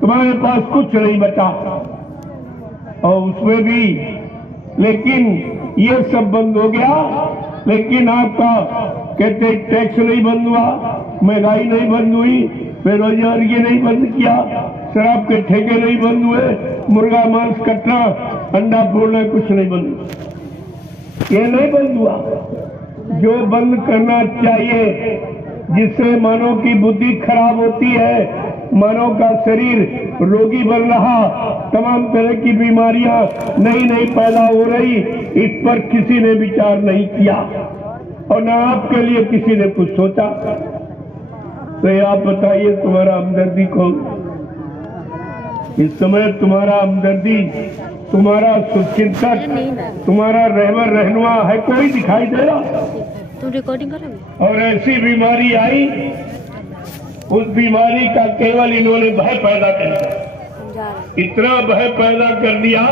तुम्हारे पास कुछ नहीं बचा। और उसमें भी लेकिन ये सब बंद हो गया, लेकिन आपका कहते टैक्स नहीं बंद हुआ, महंगाई नहीं बंद हुई, बेरोजगारी ये नहीं बंद किया, शराब के ठेके नहीं बंद हुए, मुर्गा मांस कटना, अंडा फोड़ना कुछ नहीं बंद हुआ। ये नहीं बंद हुआ। जो बंद करना चाहिए, जिससे मानव की बुद्धि खराब होती है, मानव का शरीर रोगी बन रहा, तमाम तरह की बीमारियां नई नई पैदा हो रही, इस पर किसी ने विचार नहीं किया और न आपके लिए किसी ने कुछ सोचा। तो ये आप बताइए तुम्हारा हमदर्दी कौन? इस समय तुम्हारा हमदर्दी, तुम्हारा सुचिंतक, तुम्हारा रहबर रहनुमा है कोई दिखाई दे रहा? तुम रिकॉर्डिंग करोगे? और ऐसी बीमारी आई, उस बीमारी का केवल इन्होंने भय पैदा कर दिया, इतना भय पैदा कर दिया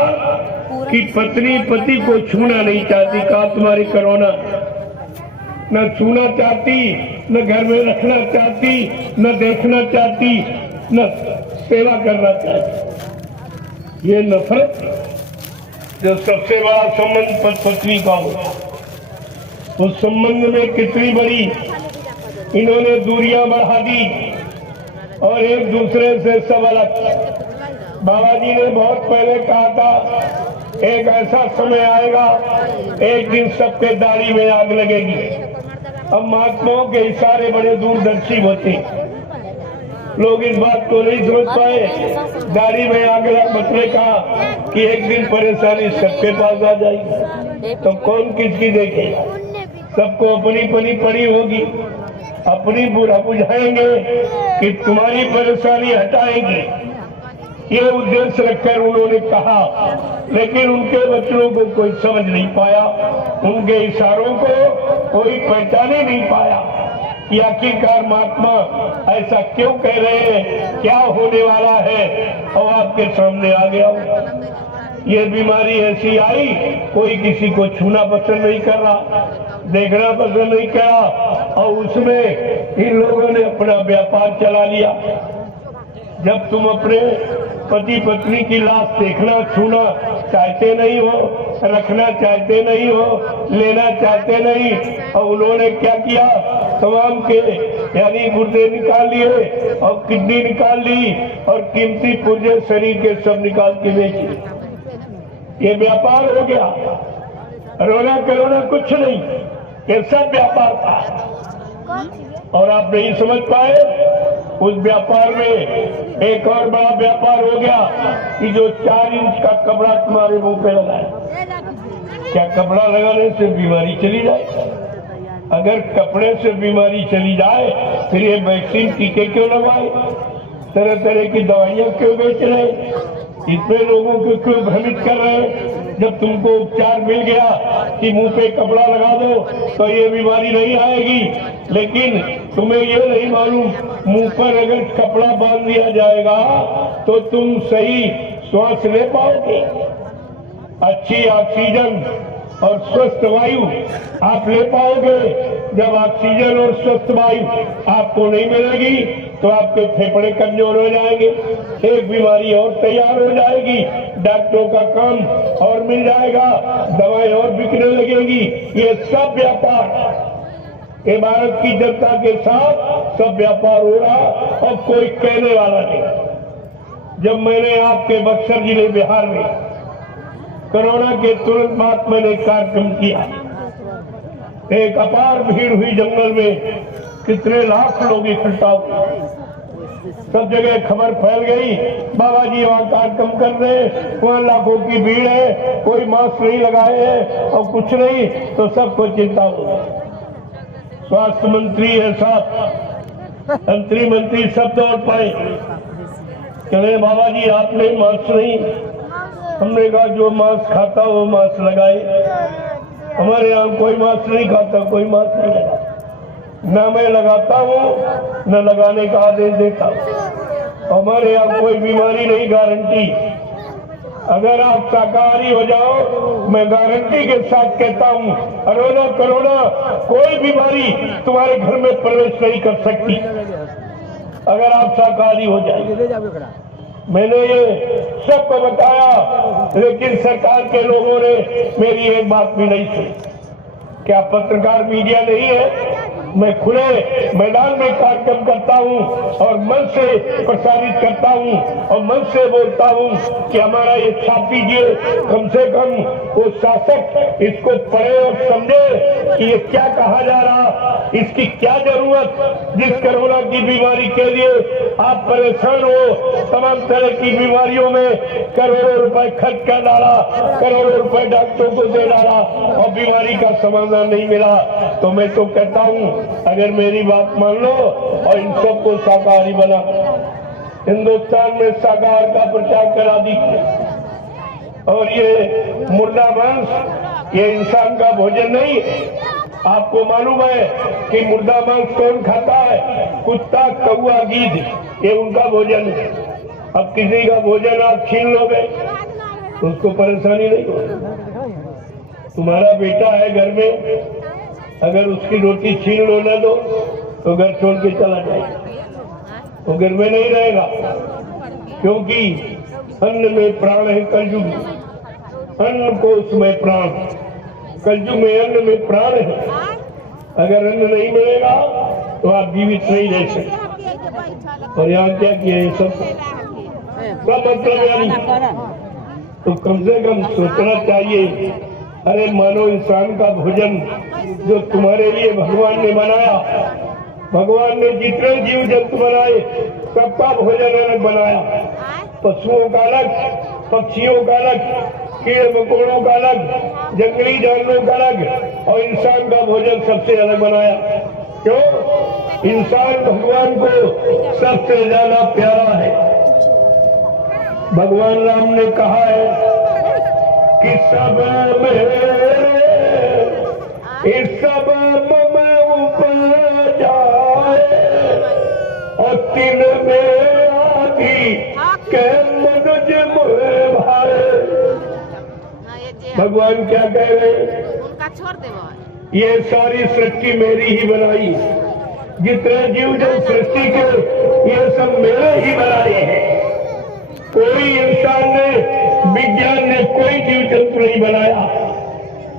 कि पत्नी पति को छूना नहीं चाहती। कहा तुम्हारी कोरोना, न छूना चाहती, न घर में रखना चाहती, न देखना चाहती, न सेवा करना चाहती। ये नफरत जो सबसे बड़ा संबंध पत्नी का होता, उस संबंध में कितनी बड़ी इन्होंने दूरियां बढ़ा दी और एक दूसरे से सब अलग। बाबा जी ने बहुत पहले कहा था, एक ऐसा समय आएगा, एक दिन सबके दाढ़ी में आग लगेगी। अब महात्माओं के इशारे बड़े दूरदर्शी होते, लोग इस बात को नहीं समझ पाए। दाढ़ी में आग लग मतलब कहा कि एक दिन परेशानी सबके पास आ जाएगी, तो कौन किसकी देखेगा? सबको अपनी अपनी पड़ी होगी, अपनी बुरा बुझाएंगे कि तुम्हारी परेशानी हटाएंगे। ये उद्देश्य रखकर उन्होंने कहा, लेकिन उनके बच्चों को कोई समझ नहीं पाया, उनके इशारों को कोई पहचाने नहीं पाया कि आखिरकार महात्मा ऐसा क्यों कह रहे हैं, क्या होने वाला है। और आपके सामने आ गया, ये बीमारी ऐसी आई, कोई किसी को छूना पसंद नहीं कर रहा, देखना पसंद नहीं करा, और उसमें इन लोगों ने अपना व्यापार चला लिया। जब तुम अपने पति पत्नी की लाश देखना, छूना चाहते नहीं हो, रखना चाहते नहीं हो, लेना चाहते नहीं, और उन्होंने क्या किया, तमाम के यानी गुर्दे निकाल लिए और किडनी निकाल ली और कीमती पुर्जे शरीर के सब निकाल के बेच। ये व्यापार हो गया, रोना करोना कुछ नहीं, ये सब व्यापार था। और आप नहीं समझ पाए, उस व्यापार में एक और बड़ा व्यापार हो गया कि जो 4 इंच का कपड़ा तुम्हारे मुंह पे लगाए। क्या कपड़ा लगाने से बीमारी चली जाए? अगर कपड़े से बीमारी चली जाए, फिर ये वैक्सीन टीके क्यों लगवाए, तरह तरह की दवाइयां क्यों बेच रहे, इसमें लोगों को क्यों भ्रमित कर रहे हैं? जब तुमको उपचार मिल गया कि मुंह पे कपड़ा लगा दो तो ये बीमारी नहीं आएगी, लेकिन तुम्हें ये नहीं मालूम मुंह पर अगर कपड़ा बांध दिया जाएगा तो तुम सही श्वास ले पाओगे, अच्छी ऑक्सीजन और स्वस्थ वायु आप ले पाओगे। जब ऑक्सीजन और स्वस्थ वायु आपको नहीं मिलेगी तो आपके फेफड़े कमजोर हो जाएंगे, एक बीमारी और तैयार हो जाएगी, डॉक्टरों का काम और मिल जाएगा, दवाएं और बिकने लगेगी। ये सब व्यापार, ये भारत की जनता के साथ सब व्यापार हो रहा और कोई कहने वाला नहीं। जब मैंने आपके बक्सर जिले बिहार में कोरोना के तुरंत बाद मैंने कार्यक्रम किया, एक अपार भीड़ हुई जंगल में, कितने लाख लोग इकट्ठा हुए, सब जगह खबर फैल गई बाबा जी वहाँ कार्यक्रम कर रहे, वहाँ लाखों की भीड़ है, कोई मास्क नहीं लगाए है और कुछ नहीं, तो सबको चिंता हो गई। स्वास्थ्य मंत्री है साहब, मंत्री मंत्री सब दौड़ पाए, कहे बाबा जी आपने मास्क नहीं, हमने कहा जो मास्क खाता वो मास्क लगाए, हमारे यहाँ कोई मास्क नहीं खाता, कोई मास्क नहीं लगाता, न मैं लगाता हूँ न लगाने का आदेश देता हूँ। हमारे यहाँ कोई बीमारी नहीं गारंटी, अगर आप शाकाहारी हो जाओ मैं गारंटी के साथ कहता हूँ कोरोना कोई बीमारी तुम्हारे घर में प्रवेश नहीं कर सकती अगर आप शाकाहारी हो जाए। मैंने ये सबको बताया, लेकिन सरकार के लोगों ने मेरी एक बात भी नहीं सुनी। क्या पत्रकार मीडिया नहीं है? मैं खुले मैदान में कार्यक्रम करता हूं और मन से प्रसारित करता हूं और मन से बोलता हूं कि हमारा ये छाप दीजिए, कम से कम वो शासक इसको पढ़े और समझे कि ये क्या कहा जा रहा, इसकी क्या जरूरत। जिस कोरोना की बीमारी के लिए आप परेशान हो, तमाम तरह की बीमारियों में करोड़ों रुपए खर्च कर डाला, करोड़ों रुपए डॉक्टरों को दे डाला और बीमारी का समाधान नहीं मिला, तो मैं तो कहता हूं अगर मेरी बात मान लो और इन सबको शाकाहारी बना, हिंदुस्तान में शाकाहार का प्रचार करा दीजिए। और ये मुर्दा मांस ये इंसान का भोजन नहीं। आपको मालूम है कि मुर्दा मांस कौन खाता है? कुत्ता, कौआ, गीध, ये उनका भोजन है। अब किसी का भोजन आप छीन लोगे तो उसको परेशानी नहीं होगी। तुम्हारा बेटा है घर में, अगर उसकी रोटी छीन लो ना दो तो घर छोड़ के चला जाएगा, वो घर में नहीं रहेगा, क्योंकि अन्न में प्राण है। कलयुग अन्न को उसमें प्राण, कलयुग में अन्न में प्राण है। अगर अन्न नहीं मिलेगा तो आप जीवित नहीं रह सकते। और यहाँ क्या किया है सब मतलब यानी, तो कम से कम सोचना चाहिए, अरे मानो इंसान का भोजन जो तुम्हारे लिए भगवान ने बनाया, भगवान ने जितने जीव जंतु बनाए सबका भोजन अलग बनाया, पशुओं का अलग, पक्षियों का अलग, कीड़े मकोड़ों का अलग, जंगली जानवरों का अलग, और इंसान का भोजन सबसे अलग बनाया। क्यों? इंसान भगवान को सबसे ज्यादा प्यारा है। भगवान राम ने कहा है कि सब इस सब में उपजाए और तीन में आदि के मनुज मुझे भाए। भगवान क्या कह रहे हैं? उनका छोड़ दे, ये सारी सृष्टि मेरी ही बनाई, जितने जीव जब सृष्टि के ये सब मेरे ही बनाए हैं। कोई इंसान ने, विज्ञान ने कोई जीव जंतु नहीं बनाया।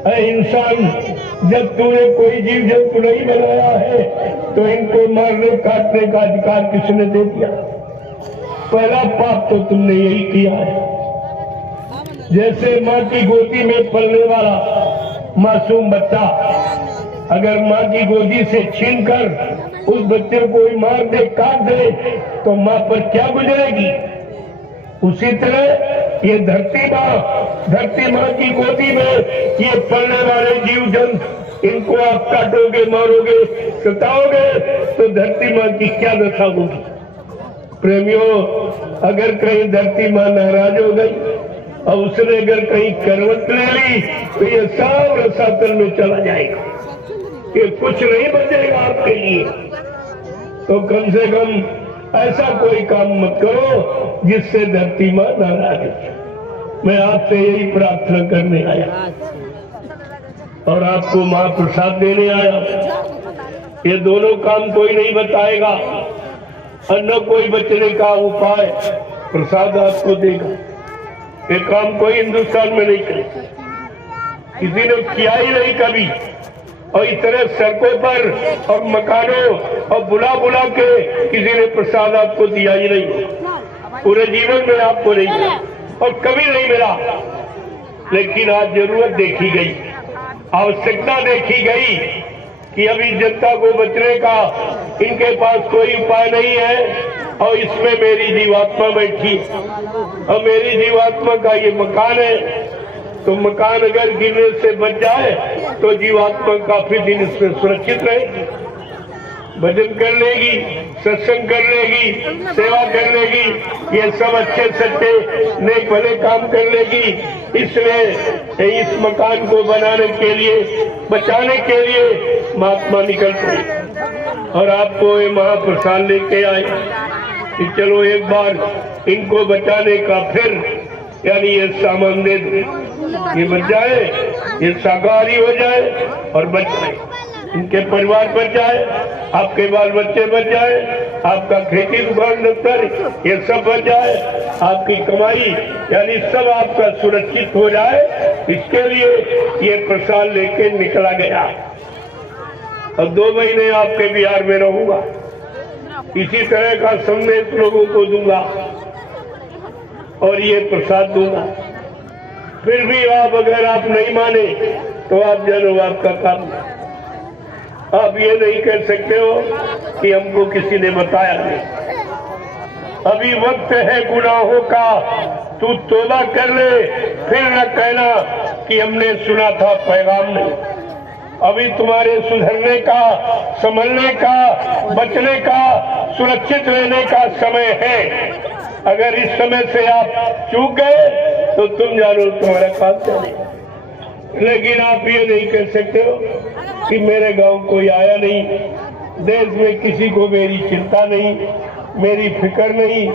अरे इंसान, जब तूने कोई जीव जंतु नहीं बनाया है तो इनको मारने काटने का अधिकार किसने दे दिया? पहला पाप तो तुमने यही किया है। जैसे माँ की गोदी में पलने वाला मासूम बच्चा अगर माँ की गोदी से छीनकर उस बच्चे को मार दे, काट दे, तो माँ पर क्या गुजरेगी? उसी तरह ये धरती माँ की गोदी में ये पलने वाले जीव जंतु, इनको आप काटोगे, मारोगे, सताओगे तो धरती माँ की क्या दशा होगी? प्रेमियों, अगर कहीं धरती माँ नाराज हो गई और उसने अगर कहीं करवट ले ली तो ये सब रसातल में चला जाएगा, ये कुछ नहीं बचेगा आपके लिए। तो कम से कम ऐसा कोई काम मत करो जिससे धरती मां नाराज हो। मैं आपसे यही प्रार्थना करने आया और आपको महाप्रसाद देने आया। ये दोनों काम कोई नहीं बताएगा और न कोई बचने का उपाय, प्रसाद आपको देगा। ये काम कोई हिंदुस्तान में नहीं करे, किसी ने किया ही नहीं कभी। और इतने सड़कों पर और मकानों और बुला बुला के किसी ने प्रसाद आपको दिया ही नहीं, पूरे जीवन में आपको नहीं मिला और कभी नहीं मिला। लेकिन आज जरूरत देखी गई, आवश्यकता देखी गई कि अभी जनता को बचने का इनके पास कोई उपाय नहीं है और इसमें मेरी जीवात्मा बैठी और मेरी जीवात्मा का ये मकान है। तो मकान अगर गिरने से बच जाए तो जीवात्मा काफी दिन इसमें सुरक्षित रहे, भजन कर लेगी, सत्संग कर लेगी, सेवा कर लेगी, ये सब अच्छे सच्चे नेक भले काम कर लेगी। इसलिए इस मकान को बनाने के लिए, बचाने के लिए महात्मा निकल पड़े और आपको ये महाप्रसाद लेके आए कि चलो एक बार इनको बचाने का फिर यानी ये सामान दे दो, ये बच जाए, ये शाकाहारी हो जाए और बच जाए, इनके परिवार बच जाए, आपके बाल बच्चे बच जाए, आपका खेती दुकान दफ्तर ये सब बच जाए, आपकी कमाई यानी सब आपका सुरक्षित हो जाए। इसके लिए ये प्रसाद लेके निकला गया और 2 महीने आपके बिहार में रहूंगा, इसी तरह का संदेश लोगों को दूंगा और ये प्रसाद दूंगा। फिर भी आप अगर आप नहीं माने तो आप जानो आपका काम, आप ये नहीं कह सकते हो कि हमको किसी ने बताया नहीं। अभी वक्त है गुनाहों का, तू तौबा कर ले, फिर न कहना कि हमने सुना था पैगाम नहीं। अभी तुम्हारे सुधरने का, संभलने का, बचने का, सुरक्षित रहने का समय है। अगर इस समय से आप चूक गए तो तुम जानो तुम्हारा काम चलेगा। लेकिन आप ये नहीं कह सकते हो कि मेरे गांव कोई आया नहीं, देश में किसी को मेरी चिंता नहीं, मेरी फिक्र नहीं,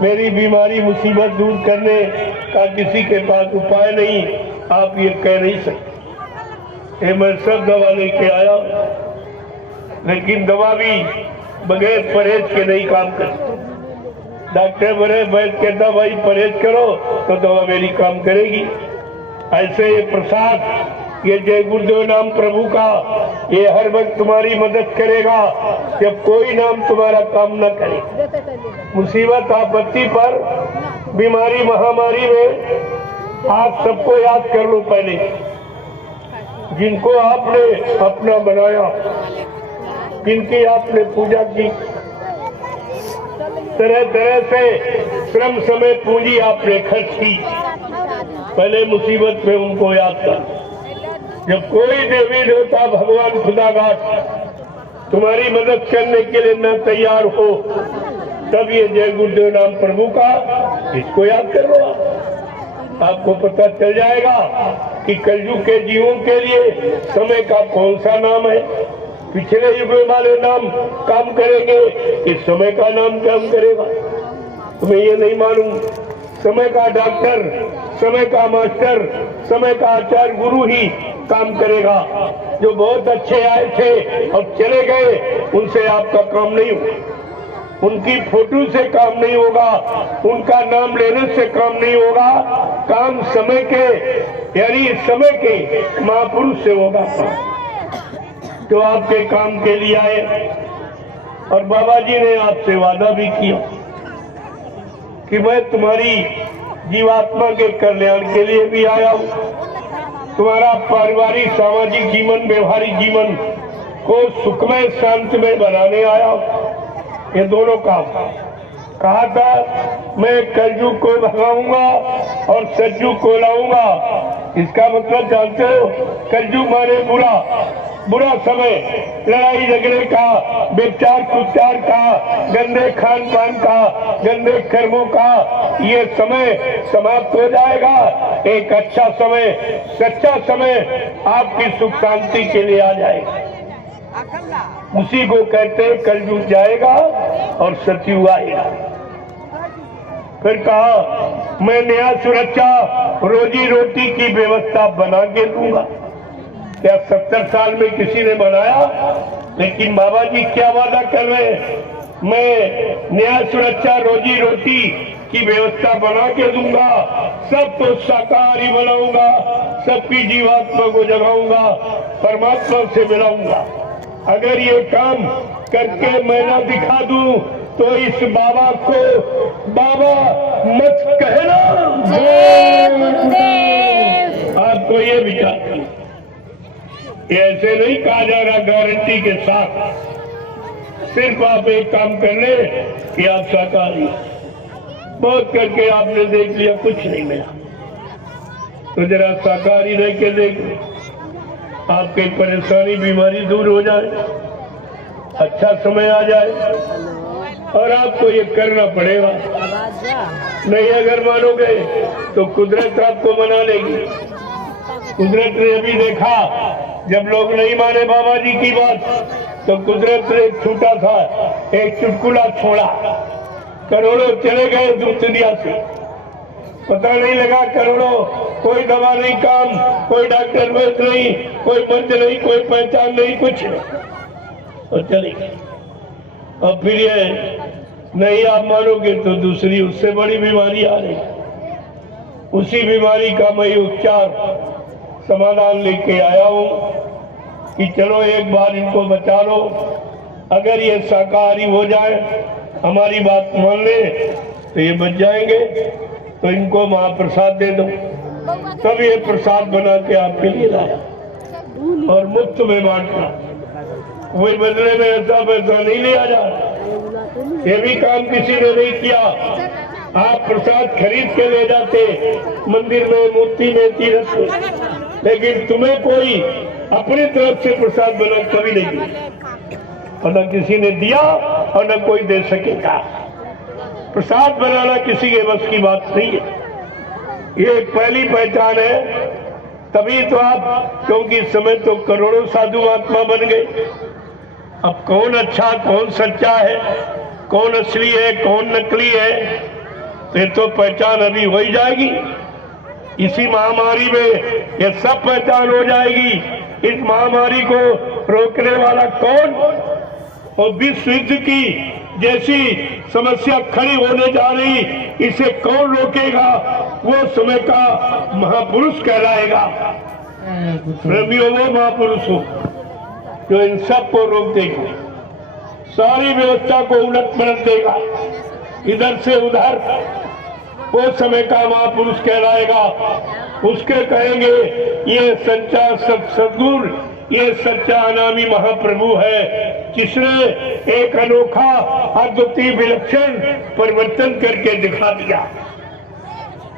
मेरी बीमारी मुसीबत दूर करने का किसी के पास उपाय नहीं। आप ये कह नहीं सकते। ये मैं सब दवा लेके आया, लेकिन दवा भी बगैर परहेज के नहीं काम करती। डॉक्टर बड़े बैठ के दवाई परहेज करो तो दवा मेरी काम करेगी। ऐसे ये प्रसाद, ये जय गुरुदेव नाम प्रभु का, ये हर वक्त तुम्हारी मदद करेगा जब कोई नाम तुम्हारा काम न करे। मुसीबत आपत्ति पर, बीमारी महामारी में आप सबको याद कर लो पहले, जिनको आपने अपना बनाया, जिनकी आपने पूजा की, तरह तरह से श्रम समय पूंजी आपने खर्च की, पहले मुसीबत में उनको याद कर। जब कोई देवी देवता भगवान खुदागाट तुम्हारी मदद करने के लिए न तैयार हो, तब ये जय गुरुदेव नाम प्रभु का इसको याद करो। आपको पता चल जाएगा कि कलयुग के जीवों के लिए समय का कौन सा नाम है। पिछले युग वाले नाम काम करेंगे, इस समय का नाम काम करेगा। तुम्हें ये नहीं मालूम, समय का डॉक्टर, समय का मास्टर, समय का आचार्य गुरु ही काम करेगा। जो बहुत अच्छे आए थे और चले गए, उनसे आपका काम नहीं होगा, उनकी फोटो से काम नहीं होगा, उनका नाम लेने से काम नहीं होगा। काम समय के यानी समय के महापुरुष से होगा जो आपके काम के लिए आए। और बाबा जी ने आपसे वादा भी किया कि मैं तुम्हारी जीवात्मा के कल्याण के लिए भी आया हूँ, तुम्हारा पारिवारिक सामाजिक जीवन, व्यवहारिक जीवन को सुखमय शांतिमय बनाने आया हूँ। ये दोनों काम कहा था, मैं कलयुग को भगाऊंगा और सतयुग को लाऊंगा। इसका मतलब जानते हो, कलयुग माने बुरा बुरा समय, लड़ाई झगड़े का, व्यभिचार कुचार का, गंदे खान पान का, गंदे कर्मों का ये समय समाप्त हो जाएगा। एक अच्छा समय, सच्चा समय आपकी सुख शांति के लिए आ जाएगा। उसी को कहते हैं कलयुग जाएगा और सतयुग आएगा। फिर कहा मैं न्याय सुरक्षा रोजी रोटी की व्यवस्था बना के दूंगा। क्या 70 साल में किसी ने बनाया? लेकिन बाबा जी क्या वादा कर रहे हैं? मैं न्याय सुरक्षा रोजी रोटी की व्यवस्था बना के दूंगा, सबको शाकाहारी बनाऊंगा, सबकी जीवात्मा को जगाऊंगा, परमात्मा से मिलाऊंगा। अगर ये काम करके मैं ना दिखा दूं तो इस बाबा को बाबा मत कहना। जय गुरुदेव। आपको ये विचार ऐसे नहीं कहा जा रहा गारंटी के साथ, सिर्फ आप एक काम कर ले कि आप शाकाहारी। बहुत करके आपने देख लिया कुछ नहीं मिला, तो जरा शाकाहारी रह के देख, आपकी परेशानी बीमारी दूर हो जाए, अच्छा समय आ जाए। और आपको ये करना पड़ेगा, नहीं अगर मानोगे तो कुदरत आपको मना लेगी। कुदरत ने अभी देखा जब लोग नहीं माने बाबा जी की बात, तो कुदरत ने एक छोटा था एक चुटकुला छोड़ा, करोड़ों चले गए दुनिया से, पता नहीं लगा करोड़ों, कोई दवा नहीं काम, कोई डॉक्टर वैद्य नहीं, कोई मर्ज नहीं, कोई पहचान नहीं, कुछ नहीं, और चले गए। और फिर ये नहीं आप मानोगे तो दूसरी उससे बड़ी बीमारी आ रही। उसी बीमारी का मैं उपचार समाधान लेके आया हूं कि चलो एक बार इनको बचा लो। अगर ये शाकाहारी हो जाए, हमारी बात मान ले तो ये बच जाएंगे। तो इनको महाप्रसाद दे दो। तब ये प्रसाद बना के आपके लिए लाया और मुफ्त में बांटना। वही बदले में ऐसा पैसा नहीं लिया जा रहा, ये भी काम किसी ने नहीं किया। आप प्रसाद खरीद के ले जाते मंदिर में, मूर्ति में, तीर्थ में, लेकिन तुम्हें कोई अपनी तरफ से प्रसाद बना कभी नहीं दिया, और न किसी ने दिया और न कोई दे सकेगा। प्रसाद बनाना किसी के बस की बात नहीं है, ये एक पहली पहचान है। तभी तो आप, क्योंकि इस समय तो करोड़ों साधु महात्मा बन गए। अब कौन अच्छा कौन सच्चा है, कौन असली है कौन नकली है, ये तो पहचान अभी हो ही जाएगी। इसी महामारी में ये सब पहचान हो जाएगी। इस महामारी को रोकने वाला कौन, और विश्व युद्ध की जैसी समस्या खड़ी होने जा रही, इसे कौन रोकेगा? वो समय का महापुरुष कहलाएगा। प्रेमियों, वो महापुरुष हो जो इन सब को रोक देगा, सारी व्यवस्था को उलट पलट देगा, इधर से उधर। वो समय का महापुरुष कहलाएगा। उसके कहेंगे ये सच्चा सद्गुरु, ये सच्चा अनामी महाप्रभु है, जिसने एक अनोखा अद्वितीय विलक्षण परिवर्तन करके दिखा दिया।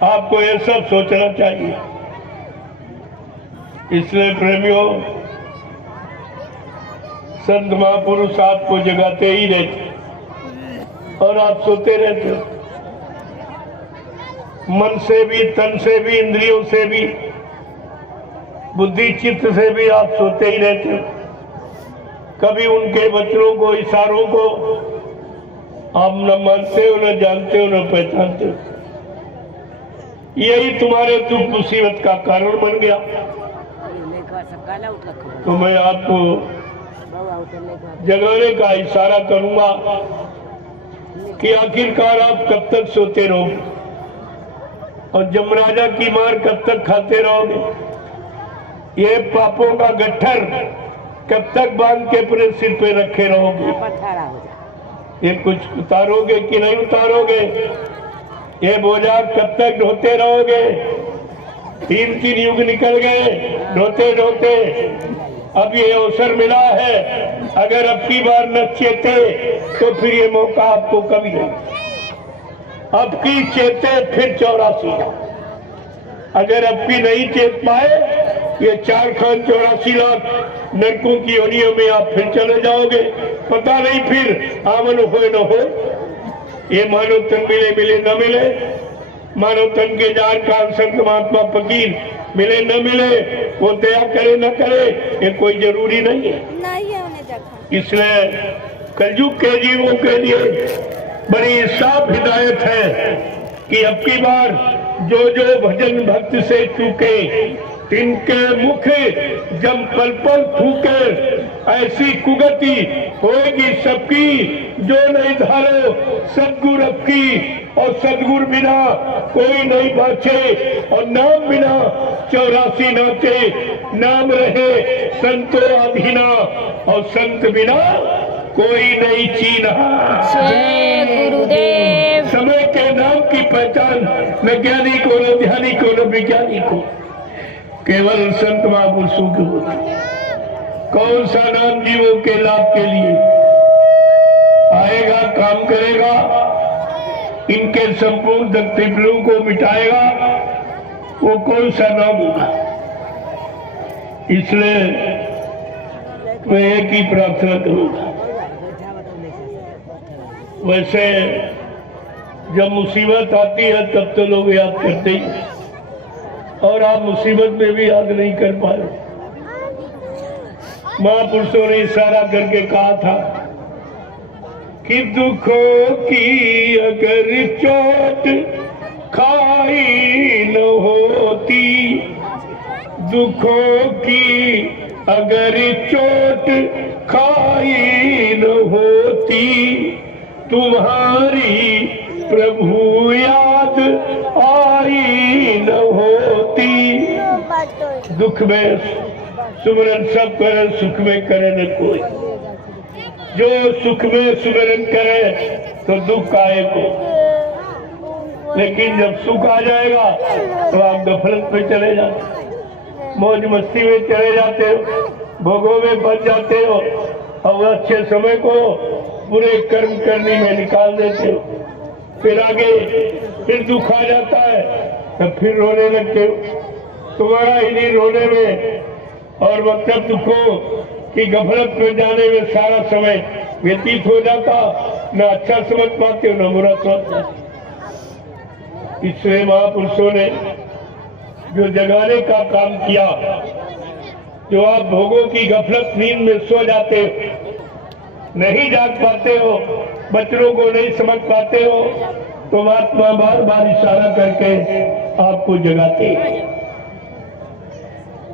आपको ये सब सोचना चाहिए। इसलिए प्रेमियों, संत महापुरुष आपको जगाते ही रहते और आप सोते रहते हो, मन से भी, तन से भी, इंद्रियों से भी, बुद्धि चित्त से भी आप सोते ही रहते हो। कभी उनके वचनों को, इशारों को आप न मानते हो, न जानते हो, न पहचानते हो। यही तुम्हारे दुख मुसीबत का कारण बन गया। तो मैं आपको जगाने का इशारा करूंगा कि आखिरकार आप कब तक सोते रहोगे और जमराजा की मार कब तक खाते रहोगे? ये पापों का गट्ठर कब तक बांध के अपने सिर पे रखे रहोगे? ये कुछ उतारोगे कि नहीं उतारोगे? ये बोझा कब तक ढोते रहोगे? 3 युग निकल गए ढोते ढोते। अब ये अवसर मिला है, अगर अब की बार न चेते तो फिर ये मौका आपको कभी नहीं। अब की चेते फिर 84। अगर अब की नहीं चेत पाए, ये 4 खान 84 लाख नरकों की योनियों में आप फिर चले जाओगे, पता नहीं फिर आमन हो न हो। ये मानव तन मिले मिले न मिले, मानव तन के जानकार संत महात्मा फकीर मिले न मिले, वो दया करे न करे, ये कोई जरूरी नहीं है। इसलिए कलयुग के जीवों के लिए बड़ी साफ हिदायत है कि अब की बार जो जो भजन भक्त से चूके, तिनके मुख जब पल पल थूके, ऐसी कुगति होगी सबकी जो नहीं धारो सदगुर की, और सदगुर बिना कोई नहीं बाँचे, और नाम बिना 84 नाचे, नाम रहे संतो अधीना, और संत बिना कोई नहीं चीना। जय गुरुदेव। समय के नाम की पहचान न ज्ञानी को, न ध्यानी को, न विज्ञानी को, केवल संत महापुरुषों की होती। कौन सा नाम जीवों के लाभ के लिए आएगा, काम करेगा, इनके संपूर्ण तकलीफों को मिटाएगा, वो कौन सा नाम होगा। इसलिए मैं एक ही प्रार्थना करूंगा। वैसे जब मुसीबत आती है तब तो लोग याद करते ही, और आप मुसीबत में भी याद नहीं कर पाए। महापुरुषों ने इशारा करके कहा था कि दुखों की अगर चोट खाई न होती, दुखों की अगर चोट खाई न होती, तुम्हारी प्रभु याद आई न होती। दुख में सुमरन सब करे, सुख में करे न कोई। जो सुख में सुमरन करे तो दुख आए को, लेकिन जब सुख आ जाएगा तो आप गफलत में चले जाते, मौज मस्ती में चले जाते हो, भोगों में बच जाते हो, और अच्छे समय को बुरे कर्म करने में निकाल देते हो। फिर आगे फिर दुख आ जाता है तब फिर रोने लगते हो। तुम्हारा इन्हीं रोने में और मतलब दुखों की गफलत में जाने में सारा समय व्यतीत हो जाता, न अच्छा समझ पाते हो न बुरा समझ पाते। इसलिए महापुरुषों ने जो जगाने का काम किया, जो आप भोगों की गफलत नींद में सो जाते हो, नहीं जाग पाते हो, बच्चों को नहीं समझ पाते हो, तो महात्मा बार बार इशारा करके आपको जगाते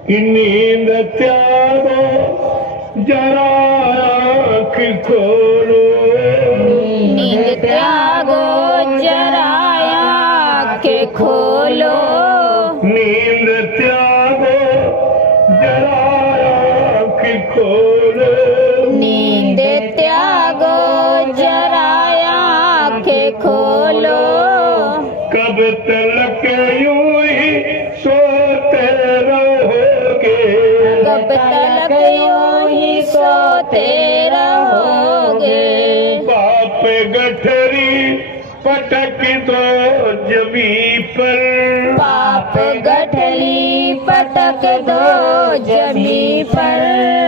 कि नींद त्यागो जरा आँख खोलो, नींद त्यागो जरा आँख खोलो, नींद त्यागो जरा आँख खोलो, नींद त्यागो जरा आँख खोलो, कब तलक यूं ही सोते रहोगे, कब तलक यूं ही सोते रहोगे, बाप गठरी पटक दो जमी पर, पाप गठली पटक दो जमी पर,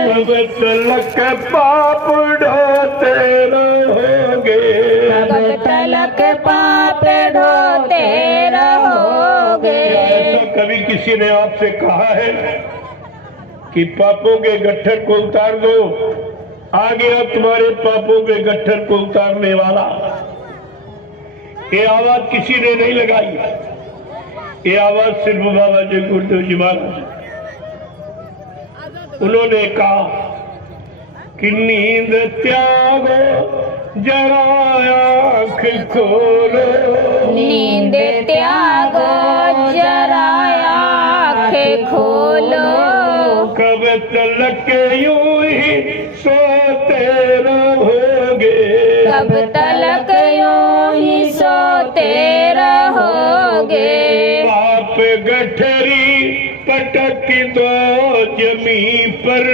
कब तलक पाप ढोते रहोगे, कब तलक पाप ढोते रहोगे। तो कभी किसी ने आपसे कहा है कि पापों के गट्ठर को उतार दो, आ गया तुम्हारे पापों के गट्ठर को उतारने वाला। ये आवाज किसी ने नहीं लगाई, ये आवाज सिर्फ बाबा जी गुरुदेव जी महाराज, उन्होंने कहा कि नींद त्यागो जरा आँख खोलो, नींद त्यागो जरा आँख खोलो, कब तलक यूं ही सोते रहोगे, कब तलक यूं ही सोते रहोगे, पाप गठरी पटक दो जमी पर,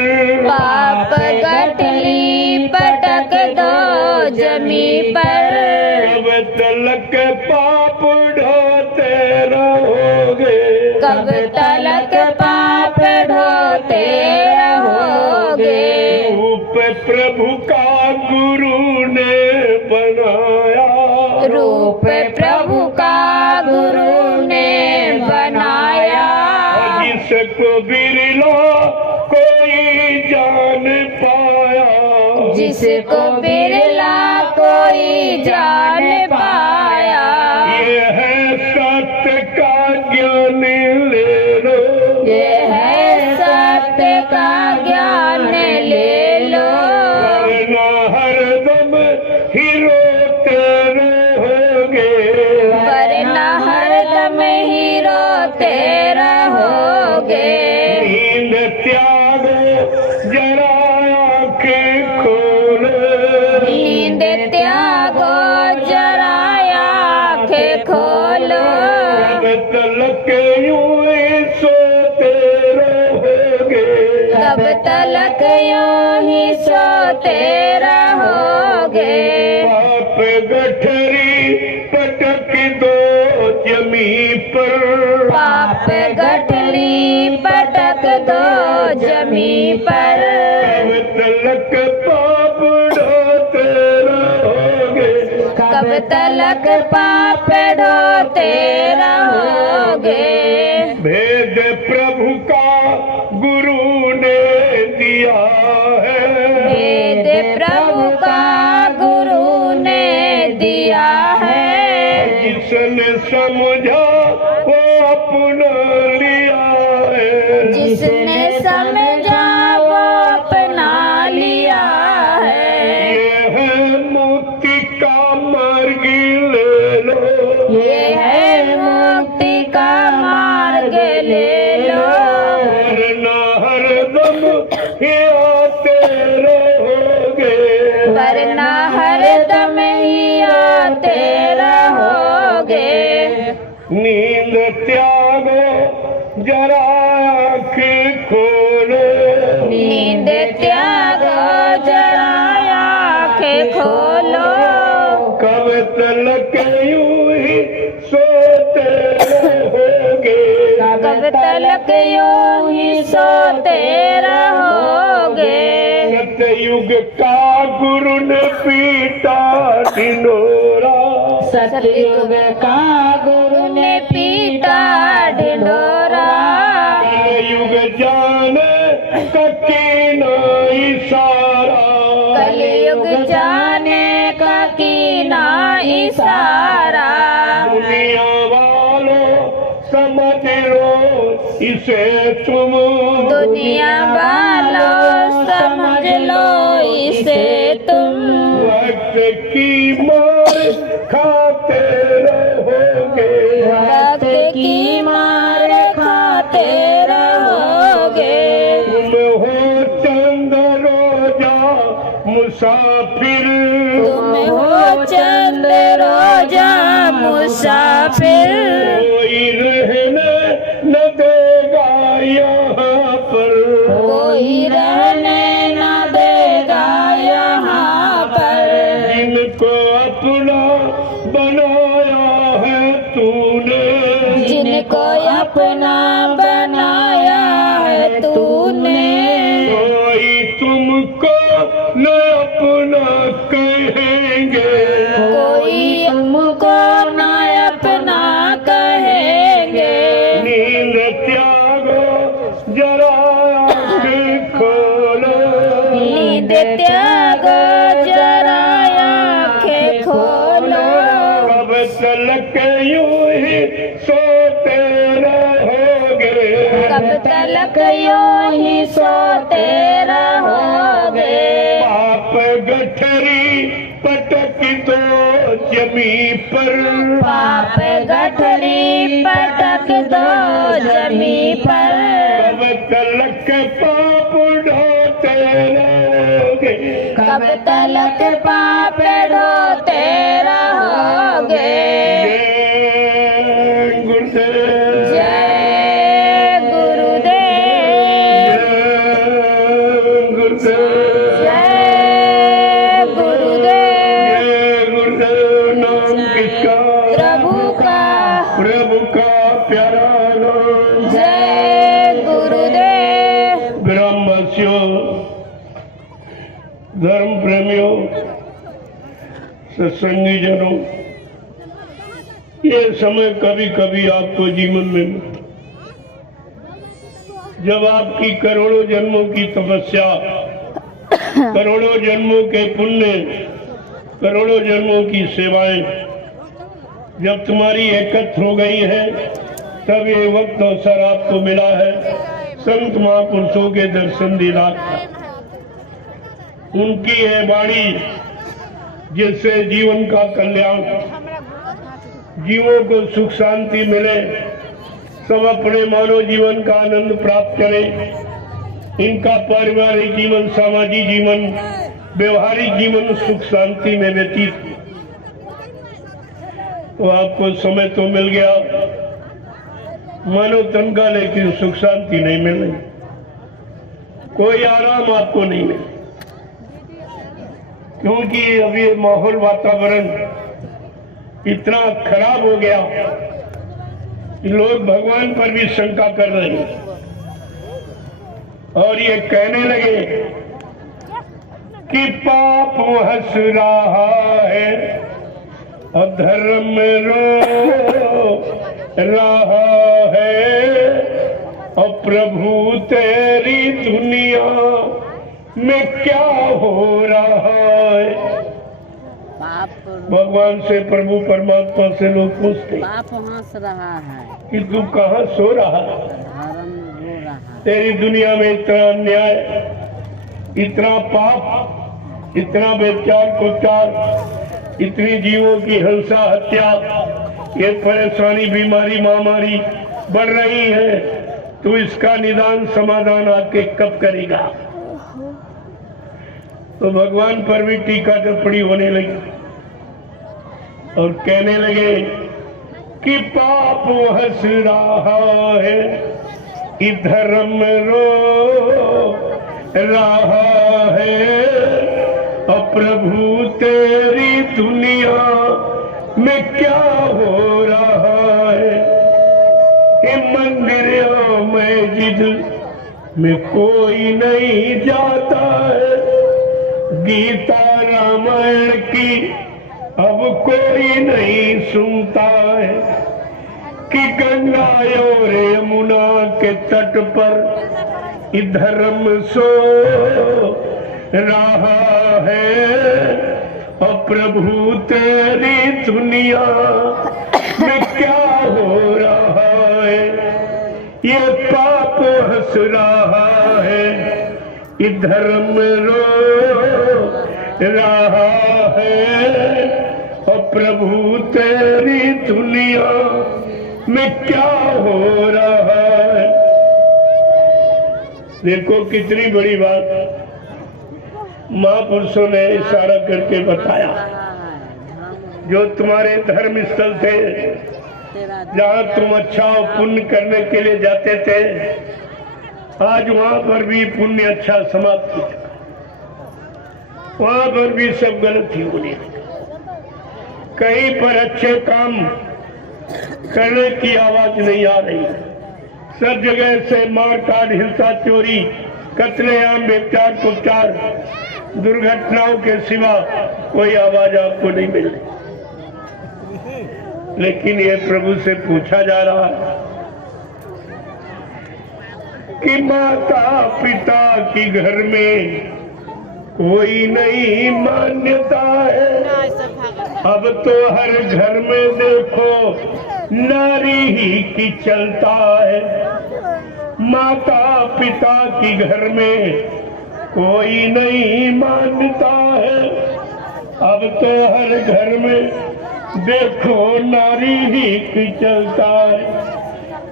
पाप गठली पटक दो जमी पर, कब तलक पाप ढोते रहोगे, कब तलक पाप ढोते रहोगे। रूप प्रभु का गुरु ने बनाया। जिसको बिरला कोई जान पाया, जिसको बिरला कोई जान पाया। ये है सत्य का ज्ञान ले लो, ये है सत्य का ज्ञान ले लो, वरना हरदम ही रोते रहोगे, वरना हरदम ही रोते रहोगे। नींद त्यागो जरा आंखें खोलो, नींद त्यागो जरा आंखें खोलो, कब तलक यूं ही सोते रहोगे, कब तलक यूं ही सोते रहोगे। पाप गठरी पटक दो जमी पर, पाप गठली पटक दो जमी पर, कब तलक पाप ढोते रहोगे, कब तलक पाप ढोते रहोगे। भेद प्रभु का गुरु ने दिया है, वेद प्रभु का गुरु ने दिया है। जिसने समझा वो अपना लिया है, जिसने समझा वो अपना लिया है। ये है मुक्ति का मार्ग ले लो, ये है मुक्ति का मार्ग ले लो, वरना हरदम ही आते रहोगे, वरना हरदम ही आते रहोगे। नींद त्यागो जरा आंखें खोलो, नींद त्यागो जरा आंखें खोलो, कब तलक यूं ही सोते रहोगे, कब तलक यूं ही सोते रहोगे। सतयुग का गुरु ने पीटा ढिंढोरा, सतयुग का गुरु ने पीटा ढिंढोरा, युग जाने ककी ना इशारा, कलयुग जाने का कीना इशारा। दुनिया वालों समझ लो इसे तुम, दुनिया वालों समझ लो इसे तुम, वक्त की मार खाते रहोगे, वक्त की मार खाते रहोगे। तुम हो चंद रोजा मुसाफिर, तुम हो चंद रोजा मुसाफिर, कोई रहने न देगा यहाँ पर, कोई रहने न देगा यहाँ पर। जिनको अपना बनाया है तूने, जिनको अपना बनाया है तूने, कोई तुमको न अपना कहेंगे, कोई तुमको न अपना कहेंगे। नींद त्यागो जरा आंखें खोलो, नींद त्यागो जरा आंखें खोलो, कब तलक यूं ही सोते रहोगे, कब तलक यूं ही सोते रहोगे। पाप गठरी पटक दो जमी पर, पाप गठरी पटक दो जमी पर, कब तलक पाप ढोते रहोगे, कब तलक पाप ढोते रहोगे। जय गुरुदेव, जय गुरुदेव, जय गुरुदेव, जय गुरुदेव। जय गुरुदेव। नाम किसका? प्रभु का प्यारा नाम। जय गुरुदेव। ब्रह्मस्यो धर्म प्रेमियों, सत्संगी जनों, ये समय कभी कभी आपको जीवन में मिलता, जब आपकी करोड़ों जन्मों की तपस्या, करोड़ों जन्मों के पुण्य, करोड़ों जन्मों की सेवाएं जब तुम्हारी एकत्र हो गई है, तब ये वक्त अवसर आपको मिला है संत महापुरुषों के दर्शन दीदार का। उनकी है वाणी जिससे जीवन का कल्याण, जीवों को सुख शांति मिले, सब अपने मानव जीवन का आनंद प्राप्त करें, इनका पारिवारिक जीवन, सामाजिक जीवन, व्यवहारिक जीवन सुख शांति में व्यतीत हो। तो आपको समय तो मिल गया मानव तन का, लेकिन सुख शांति नहीं मिल रही, कोई आराम आपको नहीं मिला, क्योंकि अभी ये माहौल वातावरण इतना खराब हो गया कि लोग भगवान पर भी शंका कर रहे हैं और ये कहने लगे कि पाप हंस रहा है, अधर्म रो रहा है, और प्रभु तेरी दुनिया में क्या हो रहा है। भगवान से, प्रभु परमात्मा से लोग पूछते, पाप हंस रहा है कि तू कहाँ सो रहा है, धर्म रो रहा है। तेरी दुनिया में इतना अन्याय, इतना पाप, इतना व्यभिचार कुचार, इतनी जीवों की हिंसा हत्या, ये परेशानी, बीमारी, महामारी बढ़ रही है, तो इसका निदान समाधान आके कब करेगा। तो भगवान पर भी टीका टिप्पणी होने लगी और कहने लगे कि पाप हंस रहा है, धर्म रो रहा है, और प्रभु तेरी दुनिया में क्या हो रहा है। मंदिरों में जिद में कोई नहीं जाता है, गीता रामायण की अब कोई नहीं सुनता है, कि गंगा और यमुना के तट पर धर्म सो रहा है, और प्रभु तेरी दुनिया में क्या हो रहा है। ये पाप हंस रहा है, धर्म रो रहा है, और प्रभु तेरी दुनिया में क्या हो रहा है। देखो कितनी बड़ी बात महापुरुषों ने इशारा करके बताया। जो तुम्हारे धर्म स्थल थे, जहाँ तुम अच्छा और पुण्य करने के लिए जाते थे, आज वहां पर भी पुण्य अच्छा समाप्त हो चुका, वहां पर भी सब गलत ही होने लगा। कहीं पर अच्छे काम करने की आवाज नहीं आ रही, सब जगह से मार काट, हिंसा, चोरी, कत्लेआम, व्यभिचार, कुचार, दुर्घटनाओं के सिवा कोई आवाज आपको नहीं मिल रही। लेकिन ये प्रभु से पूछा जा रहा है कि माता पिता की घर में कोई नहीं मान्यता है, अब तो हर घर में देखो नारी ही की चलता है। माता पिता की घर में कोई नहीं मान्यता है, अब तो हर घर में देखो नारी ही की चलता है।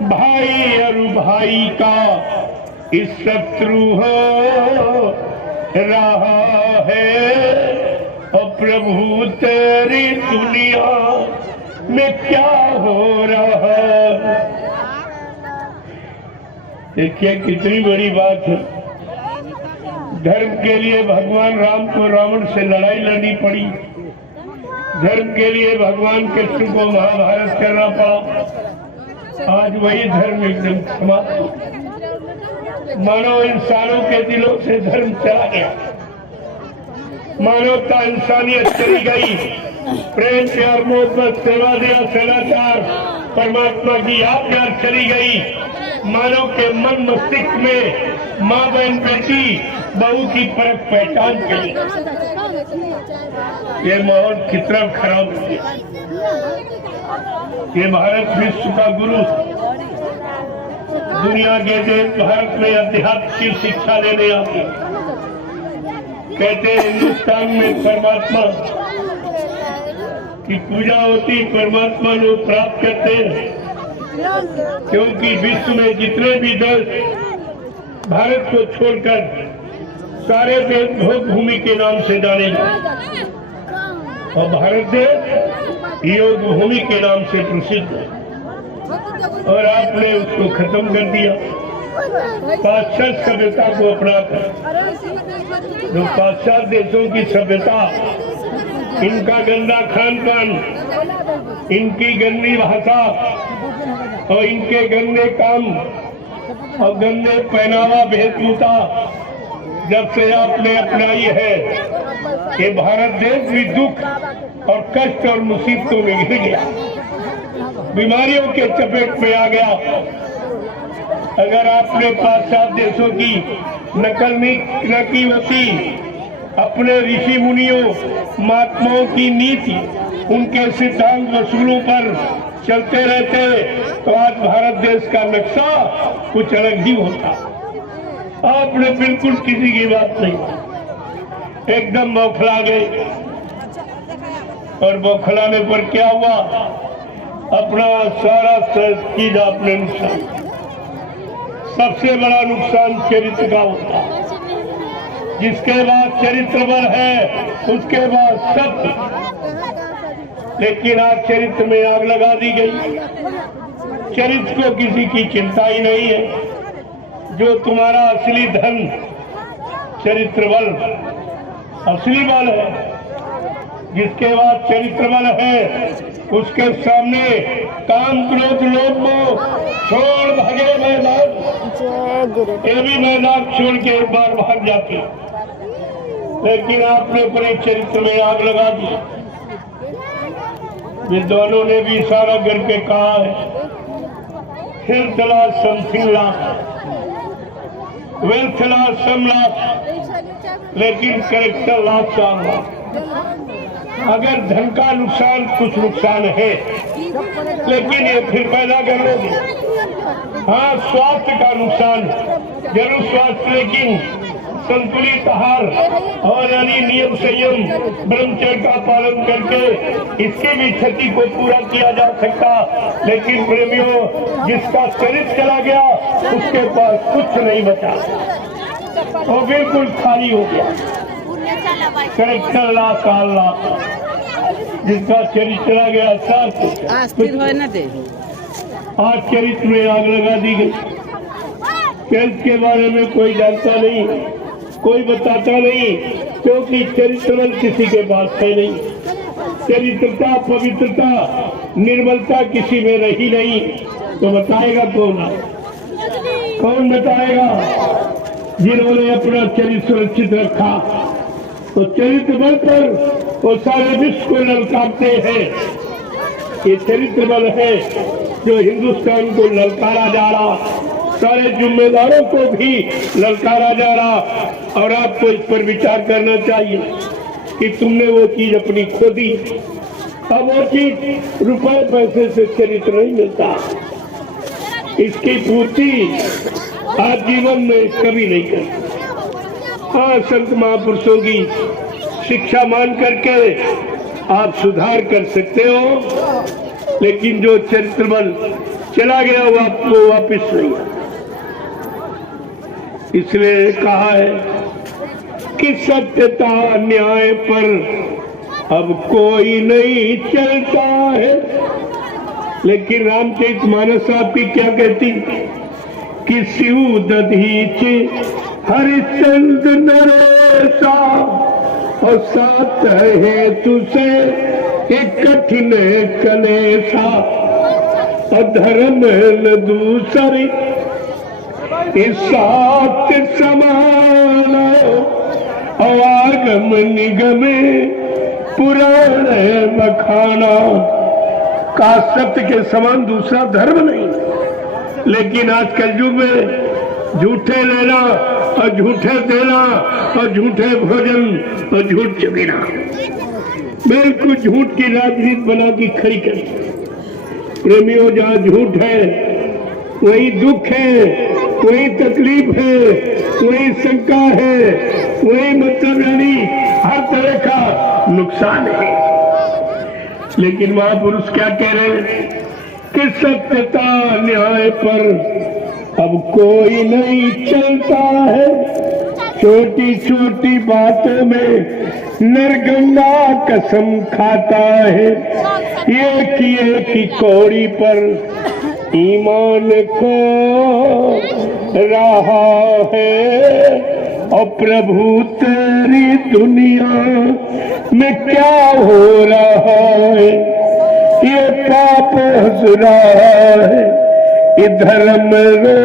भाई और भाई का इस शत्रु हो रहा है, और प्रभु तेरी दुनिया में क्या हो रहा है। देखिए कितनी बड़ी बात है। धर्म के लिए भगवान राम को रावण से लड़ाई लड़नी पड़ी, धर्म के लिए भगवान कृष्ण को महाभारत करना पड़ा। आज वही धर्म एकदम समाप्त हो, मानो इंसानों के दिलों से धर्म चला गया, मानवता इंसानियत चली गई, प्रेम प्यार मोहब्बत सेवा दया सदाचार परमात्मा की आज्ञा चली गई। मानव के मन मस्तिष्क में माँ बहन बेटी बहू की फर्क पहचान गई। ये माहौल कितना खराब हो गया। ये भारत विश्व का गुरु, दुनिया के देश भारत में अध्यात्म की शिक्षा लेने आते। कहते हैं हिंदुस्तान में परमात्मा की पूजा होती, परमात्मा लोग प्राप्त करते हैं, क्योंकि विश्व में जितने भी देश भारत को छोड़कर सारे देश भोग भूमि के नाम से जाने जाते, और भारत देश योग भूमि के नाम से प्रसिद्ध है। और आपने उसको खत्म कर दिया पाश्चात्य सभ्यता को अपनाकर। जो पाश्चात्य देशों की सभ्यता, इनका गंदा खान पान, इनकी गंदी भाषा और इनके गंदे काम और गंदे पहनावा वेशभूषा जब से आपने अपनाई है, ये भारत देश भी दुख और कष्ट और मुसीबतों में घिर गया, बीमारियों के चपेट में आ गया। अगर आपने पाश्चात्य देशों की नकल न की होती, अपने ऋषि मुनियों महात्माओं की नीति, उनके सिद्धांत वसूलों पर चलते रहते, तो आज भारत देश का नक्शा कुछ अलग ही होता। आपने बिल्कुल किसी की बात नहीं, एकदम बौखला गए। और बौखलाने पर क्या हुआ? अपना सारा चीज आपने नुकसान। सबसे बड़ा नुकसान चरित्र का होता है। जिसके बाद चरित्र बल है, उसके बाद सब। लेकिन आज चरित्र में आग लगा दी गई। चरित्र को किसी की चिंता ही नहीं है। जो तुम्हारा असली धन चरित्र बल, असली बल है। जिसके बाद चरित्र बल है, उसके सामने काम क्रोध लोभ मोह छोड़ भागे मैदान। ये भी मैदान छोड़ के एक बार भाग जाते, लेकिन आपने अपने चरित्र में आग लगा दी। विद्वानों ने भी इशारा करके कहा है, health loss something loss, wealth loss some loss, लेकिन कैरेक्टर लॉस सम लॉस। अगर धन का नुकसान कुछ नुकसान है, लेकिन ये फिर पैदा कर लोगे। हाँ, स्वास्थ्य का नुकसान जरूर स्वास्थ्य, लेकिन संतुलित आहार और यानी नियम संयम ब्रह्मचर्य का पालन करके इसकी भी क्षति को पूरा किया जा सकता। लेकिन प्रेमियों, जिसका चरित्र चला गया, उसके पास कुछ नहीं बचा, वो बिल्कुल खाली हो गया। कैरेक्टर ला काल ला, जिसका चरित्र चला गया, आज चरित्र में आग लगा दी गई। चरित्र के बारे में कोई जानता नहीं, कोई बताता नहीं, क्योंकि चरित्र किसी के पास है नहीं। चरित्रता, पवित्रता, निर्मलता किसी में रही नहीं, तो बताएगा कौन? कौन बताएगा? जिन्होंने अपना चरित्र सुरक्षित रखा, तो चरित्र बल पर वो सारे विश्व को ललकारते हैं। ये चरित्र बल है जो हिंदुस्तान को ललकारा जा रहा, सारे जिम्मेदारों को भी ललकारा जा रहा। और आपको इस पर विचार करना चाहिए कि तुमने वो चीज अपनी खो दी। अब वो चीज रुपए पैसे से चरित्र नहीं मिलता, इसकी पूर्ति आज जीवन में कभी नहीं करती। हाँ, संत महापुरुषों की शिक्षा मान करके आप सुधार कर सकते हो, लेकिन जो चरित्र बल चला गया वो आपको वापस नहीं। इसलिए कहा है कि सत्यता न्याय पर अब कोई नहीं चलता है। लेकिन रामचरितमानस आपकी क्या कहती कि शिव दधीच हरिश्चंद्र नरेशा, और साथ है तुझे एक कठिन कलेशा, और धर्म न दूसरी इस साथ समान, और आगम निगमे पुराण है बखाना का सत्य के समान दूसरा धर्म नहीं। लेकिन आज कलयुग में झूठे लेना और झूठे देना और झूठे भोजन और झूठ चबीना, बिल्कुल झूठ की राजनीति बना के खड़ी कर। प्रेमियों, जहाँ झूठ है वही दुख है, वही तकलीफ है, वही शंका है, वही मतलब यानी हर तरह का नुकसान है। लेकिन महापुरुष क्या कह रहे हैं कि सत्यता न्याय पर अब कोई नहीं चलता है। छोटी छोटी बातों में नरगंगा कसम खाता है। एक की कौड़ी पर ईमान को रहा है। और प्रभु तेरी दुनिया में क्या हो रहा है, ये पाप हंस रहा है, ये धर्म रो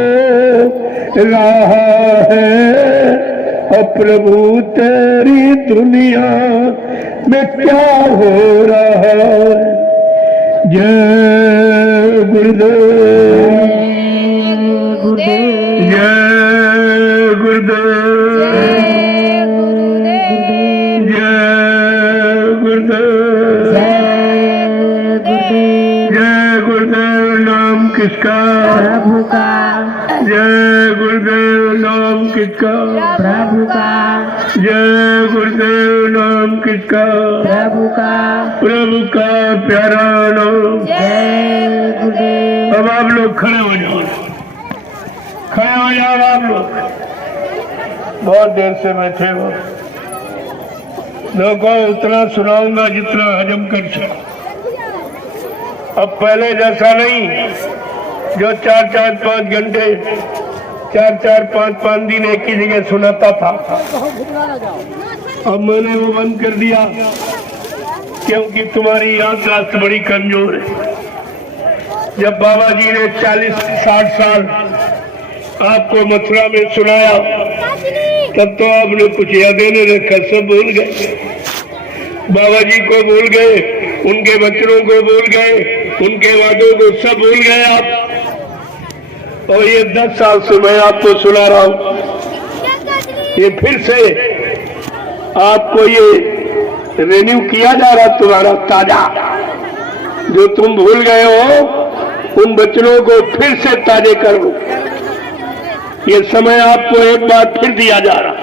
रहा है। और प्रभु तेरी दुनिया में क्या हो रहा है। जय गुरुदेव, जय गुरुदेव, जय गुरुदेव, जय गुरुदेव। नाम किसका? प्रभु का। जय गुरुदेव। नाम किसका? प्रभु का। जय गुरुदेव। नाम किसका? प्रभु का। प्रभु का प्यारा नाम। जय गुरुदेव। अब आप लोग खड़े हो जाओ, खड़े हो जाओ आप लोग। बहुत देर से बैठे हो। देखो, उतना सुनाऊंगा जितना हजम कर सको। अब पहले जैसा नहीं जो 4-4-5 घंटे 4-4-5-5 दिन एक ही जगह सुनाता था। अब मैंने वो बंद कर दिया क्योंकि तुम्हारी याददाश्त बड़ी कमजोर है। जब बाबा जी ने 40-60 साल आपको मथुरा में सुनाया तब तो आपने कुछ यादें नहीं रखा, सब भूल गए। बाबा जी को भूल गए, उनके बच्चों को भूल गए, उनके वादों को सब भूल गए आप। और ये 10 साल से मैं आपको सुना रहा हूं, ये फिर से आपको ये रिन्यू किया जा रहा तुम्हारा ताजा। जो तुम भूल गए हो उन बच्चों को फिर से ताजे करो। ये समय आपको एक बार फिर दिया जा रहा।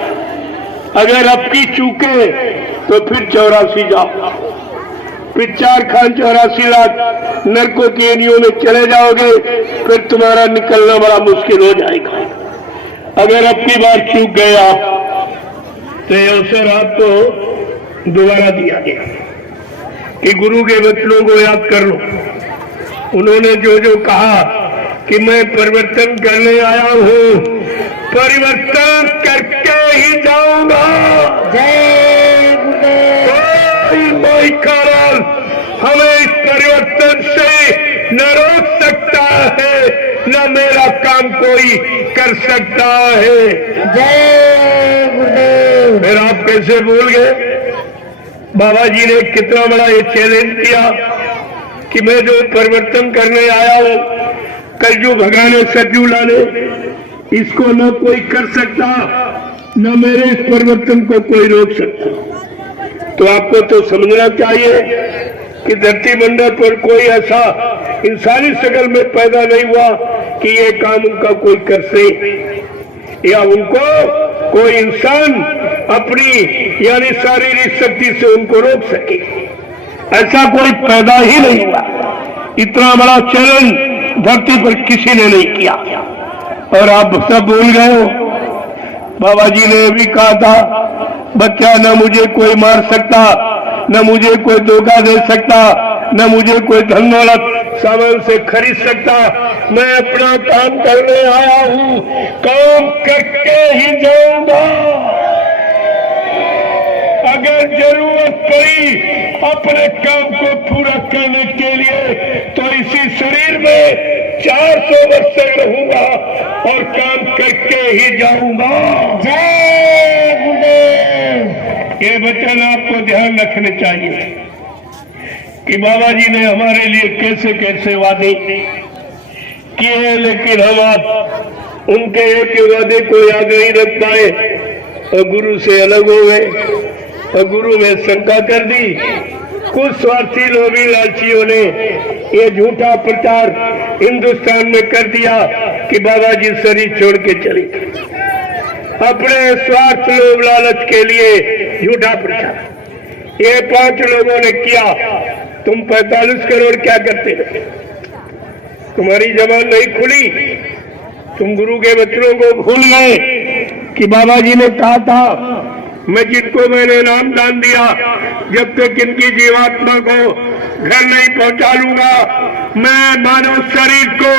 अगर अब की चूके तो फिर 84 जाओ, फिर 4 खान 84 लाख नरकों की एनियों में चले जाओगे, फिर तुम्हारा निकलना बड़ा मुश्किल हो जाएगा। अगर अब की बार चूक गए आप तो ये अवसर आपको दोबारा दिया गया कि गुरु के वचनों को याद कर लो। उन्होंने जो जो कहा कि मैं परिवर्तन करने आया हूँ, परिवर्तन करके ही जाऊंगा। जय गुरुदेव। कोई कारण हमें इस परिवर्तन से न रोक सकता है, न मेरा काम कोई कर सकता है। जय गुरुदेव। फिर आप कैसे भूल गए? बाबा जी ने कितना बड़ा ये चैलेंज किया कि मैं जो परिवर्तन करने आया हूँ, कलयुग भगाने सतयुग लाने, इसको न कोई कर सकता, न मेरे इस परिवर्तन को कोई रोक सकता। तो आपको तो समझना चाहिए कि धरती मंडल पर कोई ऐसा इंसानी शक्ल में पैदा नहीं हुआ कि ये काम उनका कोई कर सके, या उनको कोई इंसान अपनी यानी शारीरिक शक्ति से उनको रोक सके। ऐसा कोई पैदा ही नहीं हुआ। इतना बड़ा चैलेंज धरती पर किसी ने नहीं किया और आप सब भूल गए हो। बाबा जी ने भी कहा था, बच्चा न मुझे कोई मार सकता, न मुझे कोई धोखा दे सकता, न मुझे कोई धन दौलत सामान से खरीद सकता। मैं अपना काम करने आया हूँ, काम करके ही जाऊंगा। अगर जरूरत पड़ी अपने काम को पूरा करने के लिए तो इसी शरीर में 400 वर्ष तक रहूंगा और काम करके ही जाऊंगा। जय गुरुदेव। ये वचन आपको ध्यान रखने चाहिए कि बाबा जी ने हमारे लिए कैसे कैसे वादे किए हैं, लेकिन हम आप उनके एक वादे को याद नहीं रख पाए और गुरु से अलग हो गए और गुरु में शंका कर दी। कुछ स्वार्थी लोभी लालचियों ने ये झूठा प्रचार हिंदुस्तान में कर दिया कि बाबा जी शरीर छोड़ के चले, अपने स्वार्थ लोभ लालच के लिए झूठा प्रचार ये 5 लोगों ने किया। तुम 45 करोड़ क्या करते हो? तुम्हारी जबान नहीं खुली, तुम गुरु के वचनों को भूल गए कि बाबा जी ने कहा था मैं जिनको मैंने नाम दान दिया जब तक इनकी जीवात्मा को घर नहीं पहुंचा लूंगा मैं मानव शरीर को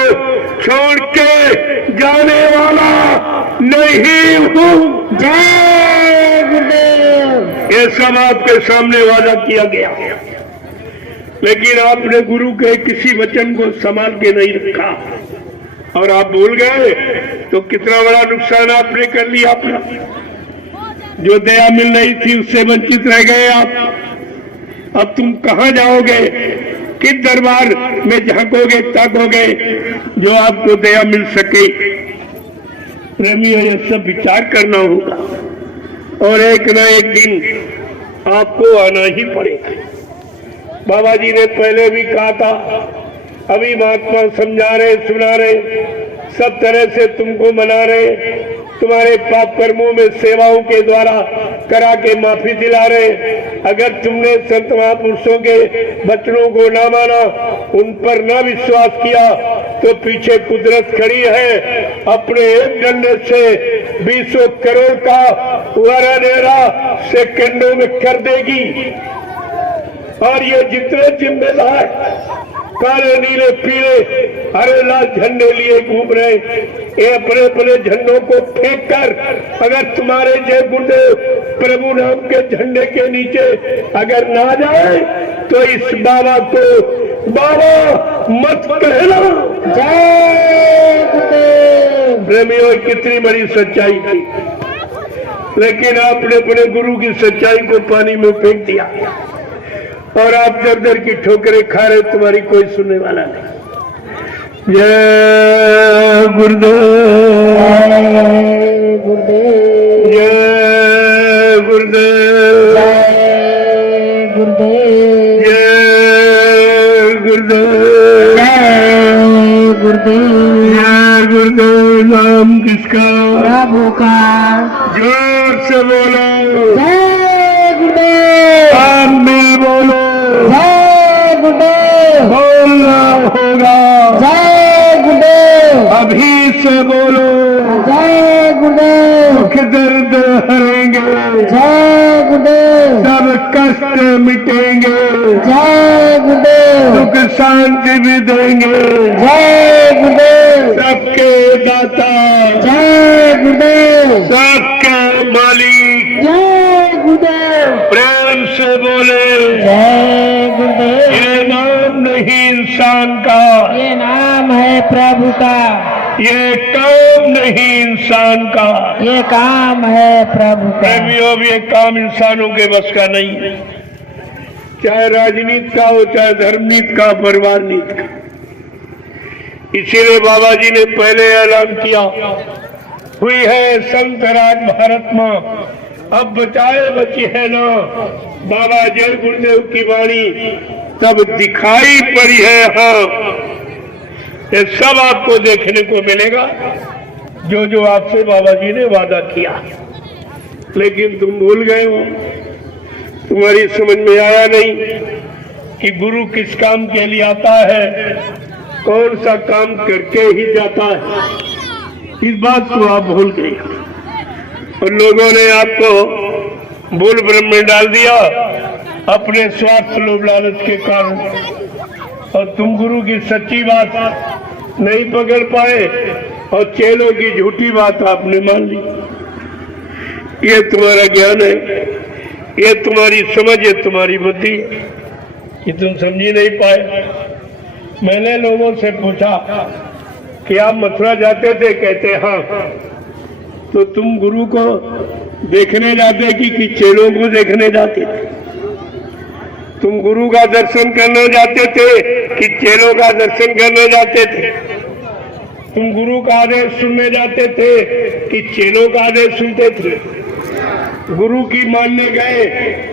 छोड़ के जाने वाला नहीं हूँ। जय गुरुदेव। ये सब आपके सामने वादा किया गया, लेकिन आपने गुरु के किसी वचन को संभाल के नहीं रखा और आप भूल गए तो कितना बड़ा नुकसान आपने कर लिया अपना। जो दया मिल रही थी उससे वंचित रह गए आप। अब तुम कहां जाओगे, किस दरबार में झांकोगे ताकोगे जो आपको दया मिल सके? प्रेमियों, ये सब विचार करना होगा और एक न एक दिन आपको आना ही पड़ेगा। बाबा जी ने पहले भी कहा था, अभी महात्मा समझा रहे सुना रहे, सब तरह से तुमको मना रहे, तुम्हारे पाप कर्मों में सेवाओं के द्वारा करा के माफी दिला रहे। अगर तुमने संत महापुरुषों के वचनों को ना माना, उन पर ना विश्वास किया तो पीछे कुदरत खड़ी है, अपने एक डंडे से 20 करोड़ का वरानेरा सेकंडों में कर देगी। और ये जितने जिम्मेदार काले नीले पीले हरे लाल झंडे लिए घूम रहे, ये अपने अपने झंडों को फेंक कर अगर तुम्हारे जय गुरुदेव प्रभु नाम के झंडे के नीचे अगर ना जाए तो इस बाबा को बाबा मत कहना। जय गुरुदेव। प्रेमियों, कितनी बड़ी सच्चाई थी, लेकिन आपने अपने गुरु की सच्चाई को पानी में फेंक दिया और आप दर दर की ठोकरें खा रहे, तुम्हारी कोई सुनने वाला नहीं। जय गुरुदेव। जय गुरुदेव। जय गुरुदेव। जय गुरुदेव। जय गुरुदेव। जय गुरुदेव। जय गुरुदेव। नाम किसका? प्रभु का। जोर से बोलो। जय गुरुदेव। आप मिल बोलो। जय गुरुदेव। बोलना होगा। जय गुरुदेव। अभी से बोलो। जय गुरुदेव। दुख दर्द हरेंगे, जय गुरुदेव। सब कष्ट मिटेंगे, जय गुरुदेव। सुख शांति भी देंगे, जय गुरुदेव। सबके दाता, जय गुरुदेव। सबके मालिक। जय गुरुदेव। प्रेम से बोले। जय गुरुदेव। ये नाम नहीं इंसान का, ये नाम है प्रभु का। ये काम नहीं इंसान का। ये काम है प्रभु का। प्रेमियों, ये काम इंसानों के बस का नहीं है, चाहे राजनीति का हो, चाहे धर्मनीति का, परिवार नीति का। इसीलिए बाबा जी ने पहले ऐलान किया, हुई है संत राज भारत में, अब बचाए बची है ना। बाबा जय गुरुदेव की वाणी तब दिखाई पड़ी है। हाँ, ये सब आपको देखने को मिलेगा जो जो आपसे बाबा जी ने वादा किया, लेकिन तुम भूल गए हो। तुम्हारी समझ में आया नहीं कि गुरु किस काम के लिए आता है, कौन सा काम करके ही जाता है। इस बात को आप भूल गए और लोगों ने आपको भूल भ्रम में डाल दिया अपने स्वार्थ लोभ लालच के कारण, और तुम गुरु की सच्ची बात नहीं पकड़ पाए और चेलों की झूठी बात आपने मान ली। ये तुम्हारा ज्ञान है, ये तुम्हारी समझ है, तुम्हारी बुद्धि, कि तुम समझी नहीं पाए। मैंने लोगों से पूछा कि आप मथुरा जाते थे, कहते हाँ, तो तुम गुरु को देखने जाते कि चेलों को देखने जाते थे? तुम गुरु का दर्शन करने जाते थे कि चेलों का दर्शन करने जाते थे? तुम गुरु का आदेश सुनने जाते थे कि चेलों का आदेश सुनते थे? गुरु की मानने गए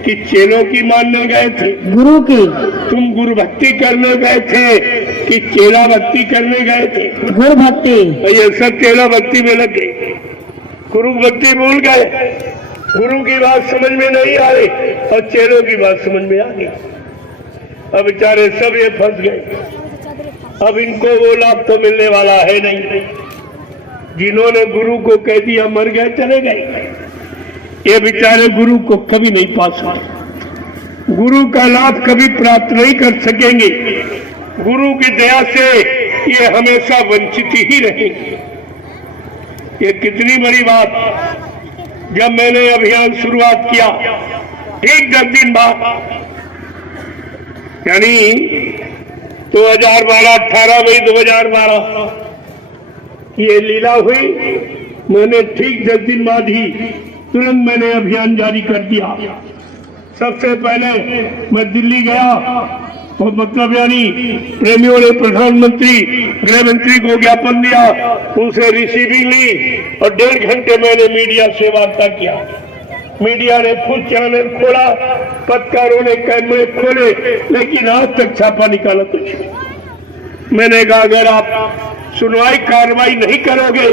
कि चेलों की मानने गए थे? गुरु की। तुम गुरु भक्ति करने गए थे कि चेला भक्ति करने गए थे? गुरु भक्ति। ये सब चेला भक्ति में लग गए, गुरु भक्ति भूल गए। गुरु की बात समझ में नहीं आई और चेलों की बात समझ में आ गई। अब बेचारे सब ये फंस गए। अब इनको वो लाभ तो मिलने वाला है नहीं। जिन्होंने गुरु को कह दिया मर गए चले गए, ये बेचारे गुरु को कभी नहीं पा सकते, गुरु का लाभ कभी प्राप्त नहीं कर सकेंगे। गुरु की दया से ये हमेशा वंचित ही रहेंगे। ये कितनी बड़ी बात। जब मैंने अभियान शुरुआत किया ठीक 10 दिन बाद, यानी 2012 18 मई 2012 ये लीला हुई। मैंने ठीक 10 दिन बाद ही तुरंत मैंने अभियान जारी कर दिया। सबसे पहले मैं दिल्ली गया और मतलब यानी प्रेमियों ने प्रधानमंत्री गृह मंत्री को ज्ञापन दिया, उनसे रिसीविंग ली और 1.5 घंटे मैंने मीडिया से वार्ता किया। मीडिया ने फुल चैनल खोला, पत्रकारों ने कैमरे खोले, लेकिन आज तक छापा निकाला कुछ नहीं। मैंने कहा अगर आप सुनवाई कार्रवाई नहीं करोगे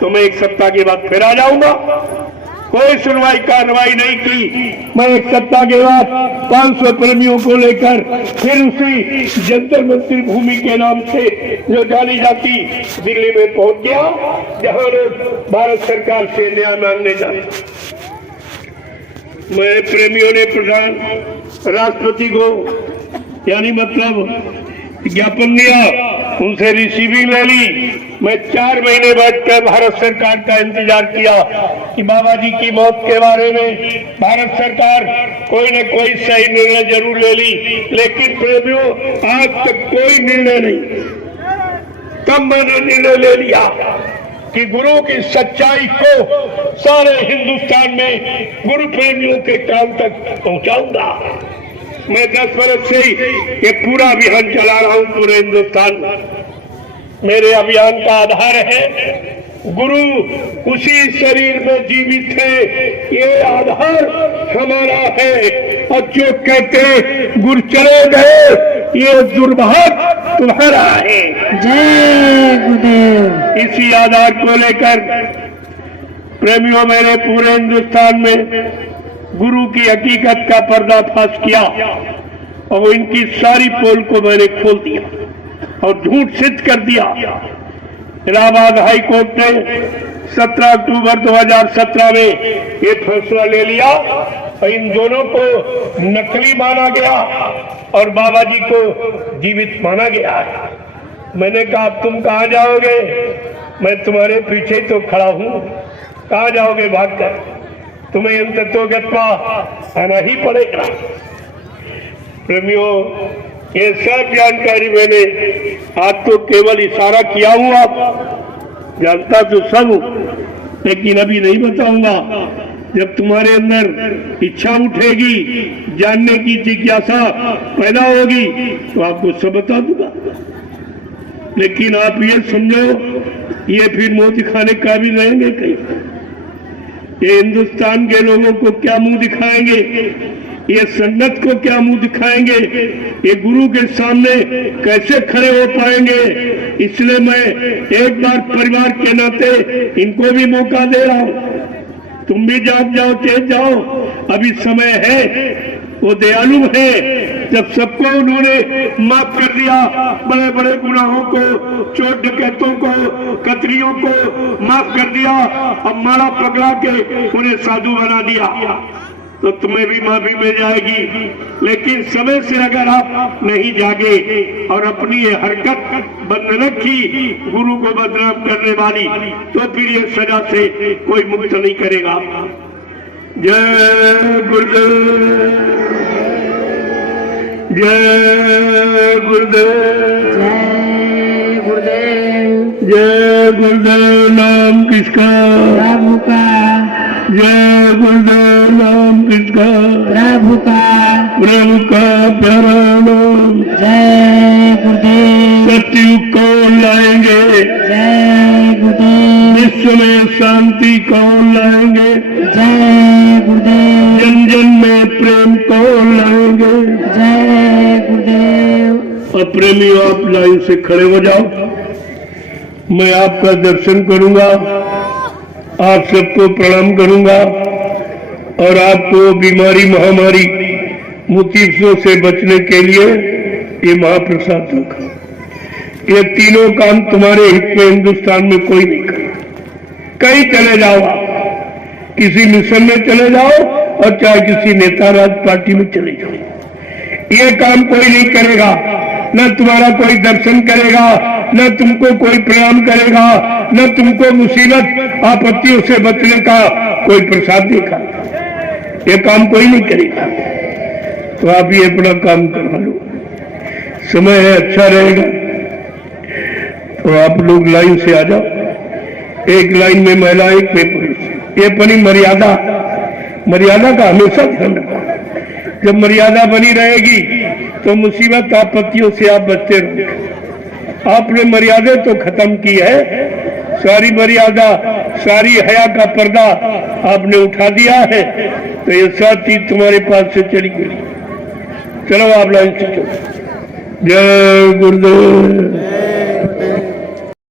तो मैं 1 सप्ताह के बाद फिर आ जाऊंगा। कोई सुनवाई कार्रवाई नहीं की। मैं 1 सप्ताह के बाद 500 प्रेमियों को लेकर फिर उसी जंतर मंत्र भूमि के नाम से जो जानी जाती दिल्ली में पहुंच गया, जहां लोग भारत सरकार से न्याय मांगने जाते। मेरे प्रेमियों ने प्रधान राष्ट्रपति को यानी मतलब ज्ञापन दिया, उनसे रिसीविंग ले ली। मैं 4 महीने बैठकर भारत सरकार का इंतजार किया कि बाबा जी की मौत के बारे में भारत सरकार कोई न कोई सही निर्णय जरूर ले ली, लेकिन प्रेमियों आज तक कोई निर्णय नहीं। तब मैंने निर्णय ले लिया कि गुरु की सच्चाई को सारे हिंदुस्तान में गुरु प्रेमियों के कान तक पहुंचाऊंगा। मैं 10 वर्ष से ये पूरा अभियान चला रहा हूं पूरे हिंदुस्तान में। मेरे अभियान का आधार है गुरु उसी शरीर में जीवित है, ये आधार हमारा है। और जो कहते गुरु चले गए ये दुर्भाग्य तुम्हारा है। जय गुरुदेव। इसी आधार को लेकर प्रेमियों मेरे पूरे हिंदुस्तान में गुरु की हकीकत का पर्दाफाश किया और इनकी सारी पोल को मैंने खोल दिया और झूठ सिद्ध कर दिया। इलाहाबाद हाई कोर्ट ने 17 अक्टूबर 2017 में ये फैसला ले लिया और इन दोनों को नकली माना गया और बाबा जी को जीवित माना गया। मैंने कहा तुम कहाँ जाओगे? मैं तुम्हारे पीछे तो खड़ा हूँ, कहाँ जाओगे भागकर? तुम्हें अंततोगत्वा आना ही पड़ेगा। प्रेमियों ये सब जानकारी मैंने आज तो केवल इशारा किया हूँ, आप जानता तो सब हूँ, लेकिन अभी नहीं बताऊंगा। जब तुम्हारे अंदर इच्छा उठेगी, जानने की जिज्ञासा पैदा होगी तो आपको सब बता दूंगा। लेकिन आप ये समझो ये फिर मुंह दिखाने काबिल रहेंगे कहीं? ये हिंदुस्तान के लोगों को क्या मुंह दिखाएंगे? ये संगत को क्या मुंह दिखाएंगे? ये गुरु के सामने कैसे खड़े हो पाएंगे? इसलिए मैं एक बार परिवार के नाते इनको भी मौका दे रहा हूँ। तुम भी जाग जाओ, चेत जाओ, अभी समय है। वो दयालु है, जब सबको उन्होंने माफ कर दिया, बड़े बड़े गुनाहों को, चोर डकैतों को, कतरियों को माफ कर दिया, अब माला पकड़ा के उन्हें साधु बना दिया, तो तुम्हें भी माफी मिल जाएगी। लेकिन समय से अगर आप नहीं जागे और अपनी ये हरकत बंद न की गुरु को बदनाम करने वाली, तो फिर ये सजा से कोई मुक्त नहीं करेगा। जय गुरुदेव, जय गुरुदेव, जय गुरुदेव। जय गुरुदेव। नाम किसका? प्रभु का। जय गुरुदेव राम कृष्ण प्रभु का प्यारा नाम। जय गुरुदेव। सतयुग कौन लाएंगे, जय गुरुदेव। विश्व में शांति कौन लाएंगे, जय गुरुदेव। जन जन में प्रेम कौन लाएंगे। जय गुरुदेव। और प्रेमियों, आप लाइन से खड़े हो जाओ, मैं आपका दर्शन करूंगा, आप सबको प्रणाम करूंगा और आपको बीमारी महामारी मुसीबतों से बचने के लिए ये महाप्रसाद रखा। ये तीनों काम तुम्हारे हित में हिंदुस्तान में कोई नहीं करेगा। कहीं चले जाओ, आप किसी मिशन में चले जाओ और चाहे किसी नेता राज पार्टी में चले जाओ, ये काम कोई नहीं करेगा। न तुम्हारा कोई दर्शन करेगा, न तुमको कोई प्रणाम करेगा, न तुमको मुसीबत आपत्तियों से बचने का कोई प्रसाद देगा। ये काम कोई नहीं करेगा। तो आप ये अपना काम करवा लो, समय है, अच्छा रहेगा। तो आप लोग लाइन से आ जाओ, एक लाइन में महिला, एक में पुरुष। ये अपनी मर्यादा का हमेशा ध्यान रखो। जब मर्यादा बनी रहेगी तो मुसीबत आपत्तियों से आप बचते रहोगे। आपने मर्यादा तो खत्म की है, सारी मर्यादा, सारी हया का पर्दा आपने उठा दिया है, तो ये सब चीज तुम्हारे पास से चली गई। चलो आप लाइन से चलो। जय गुरुदेव।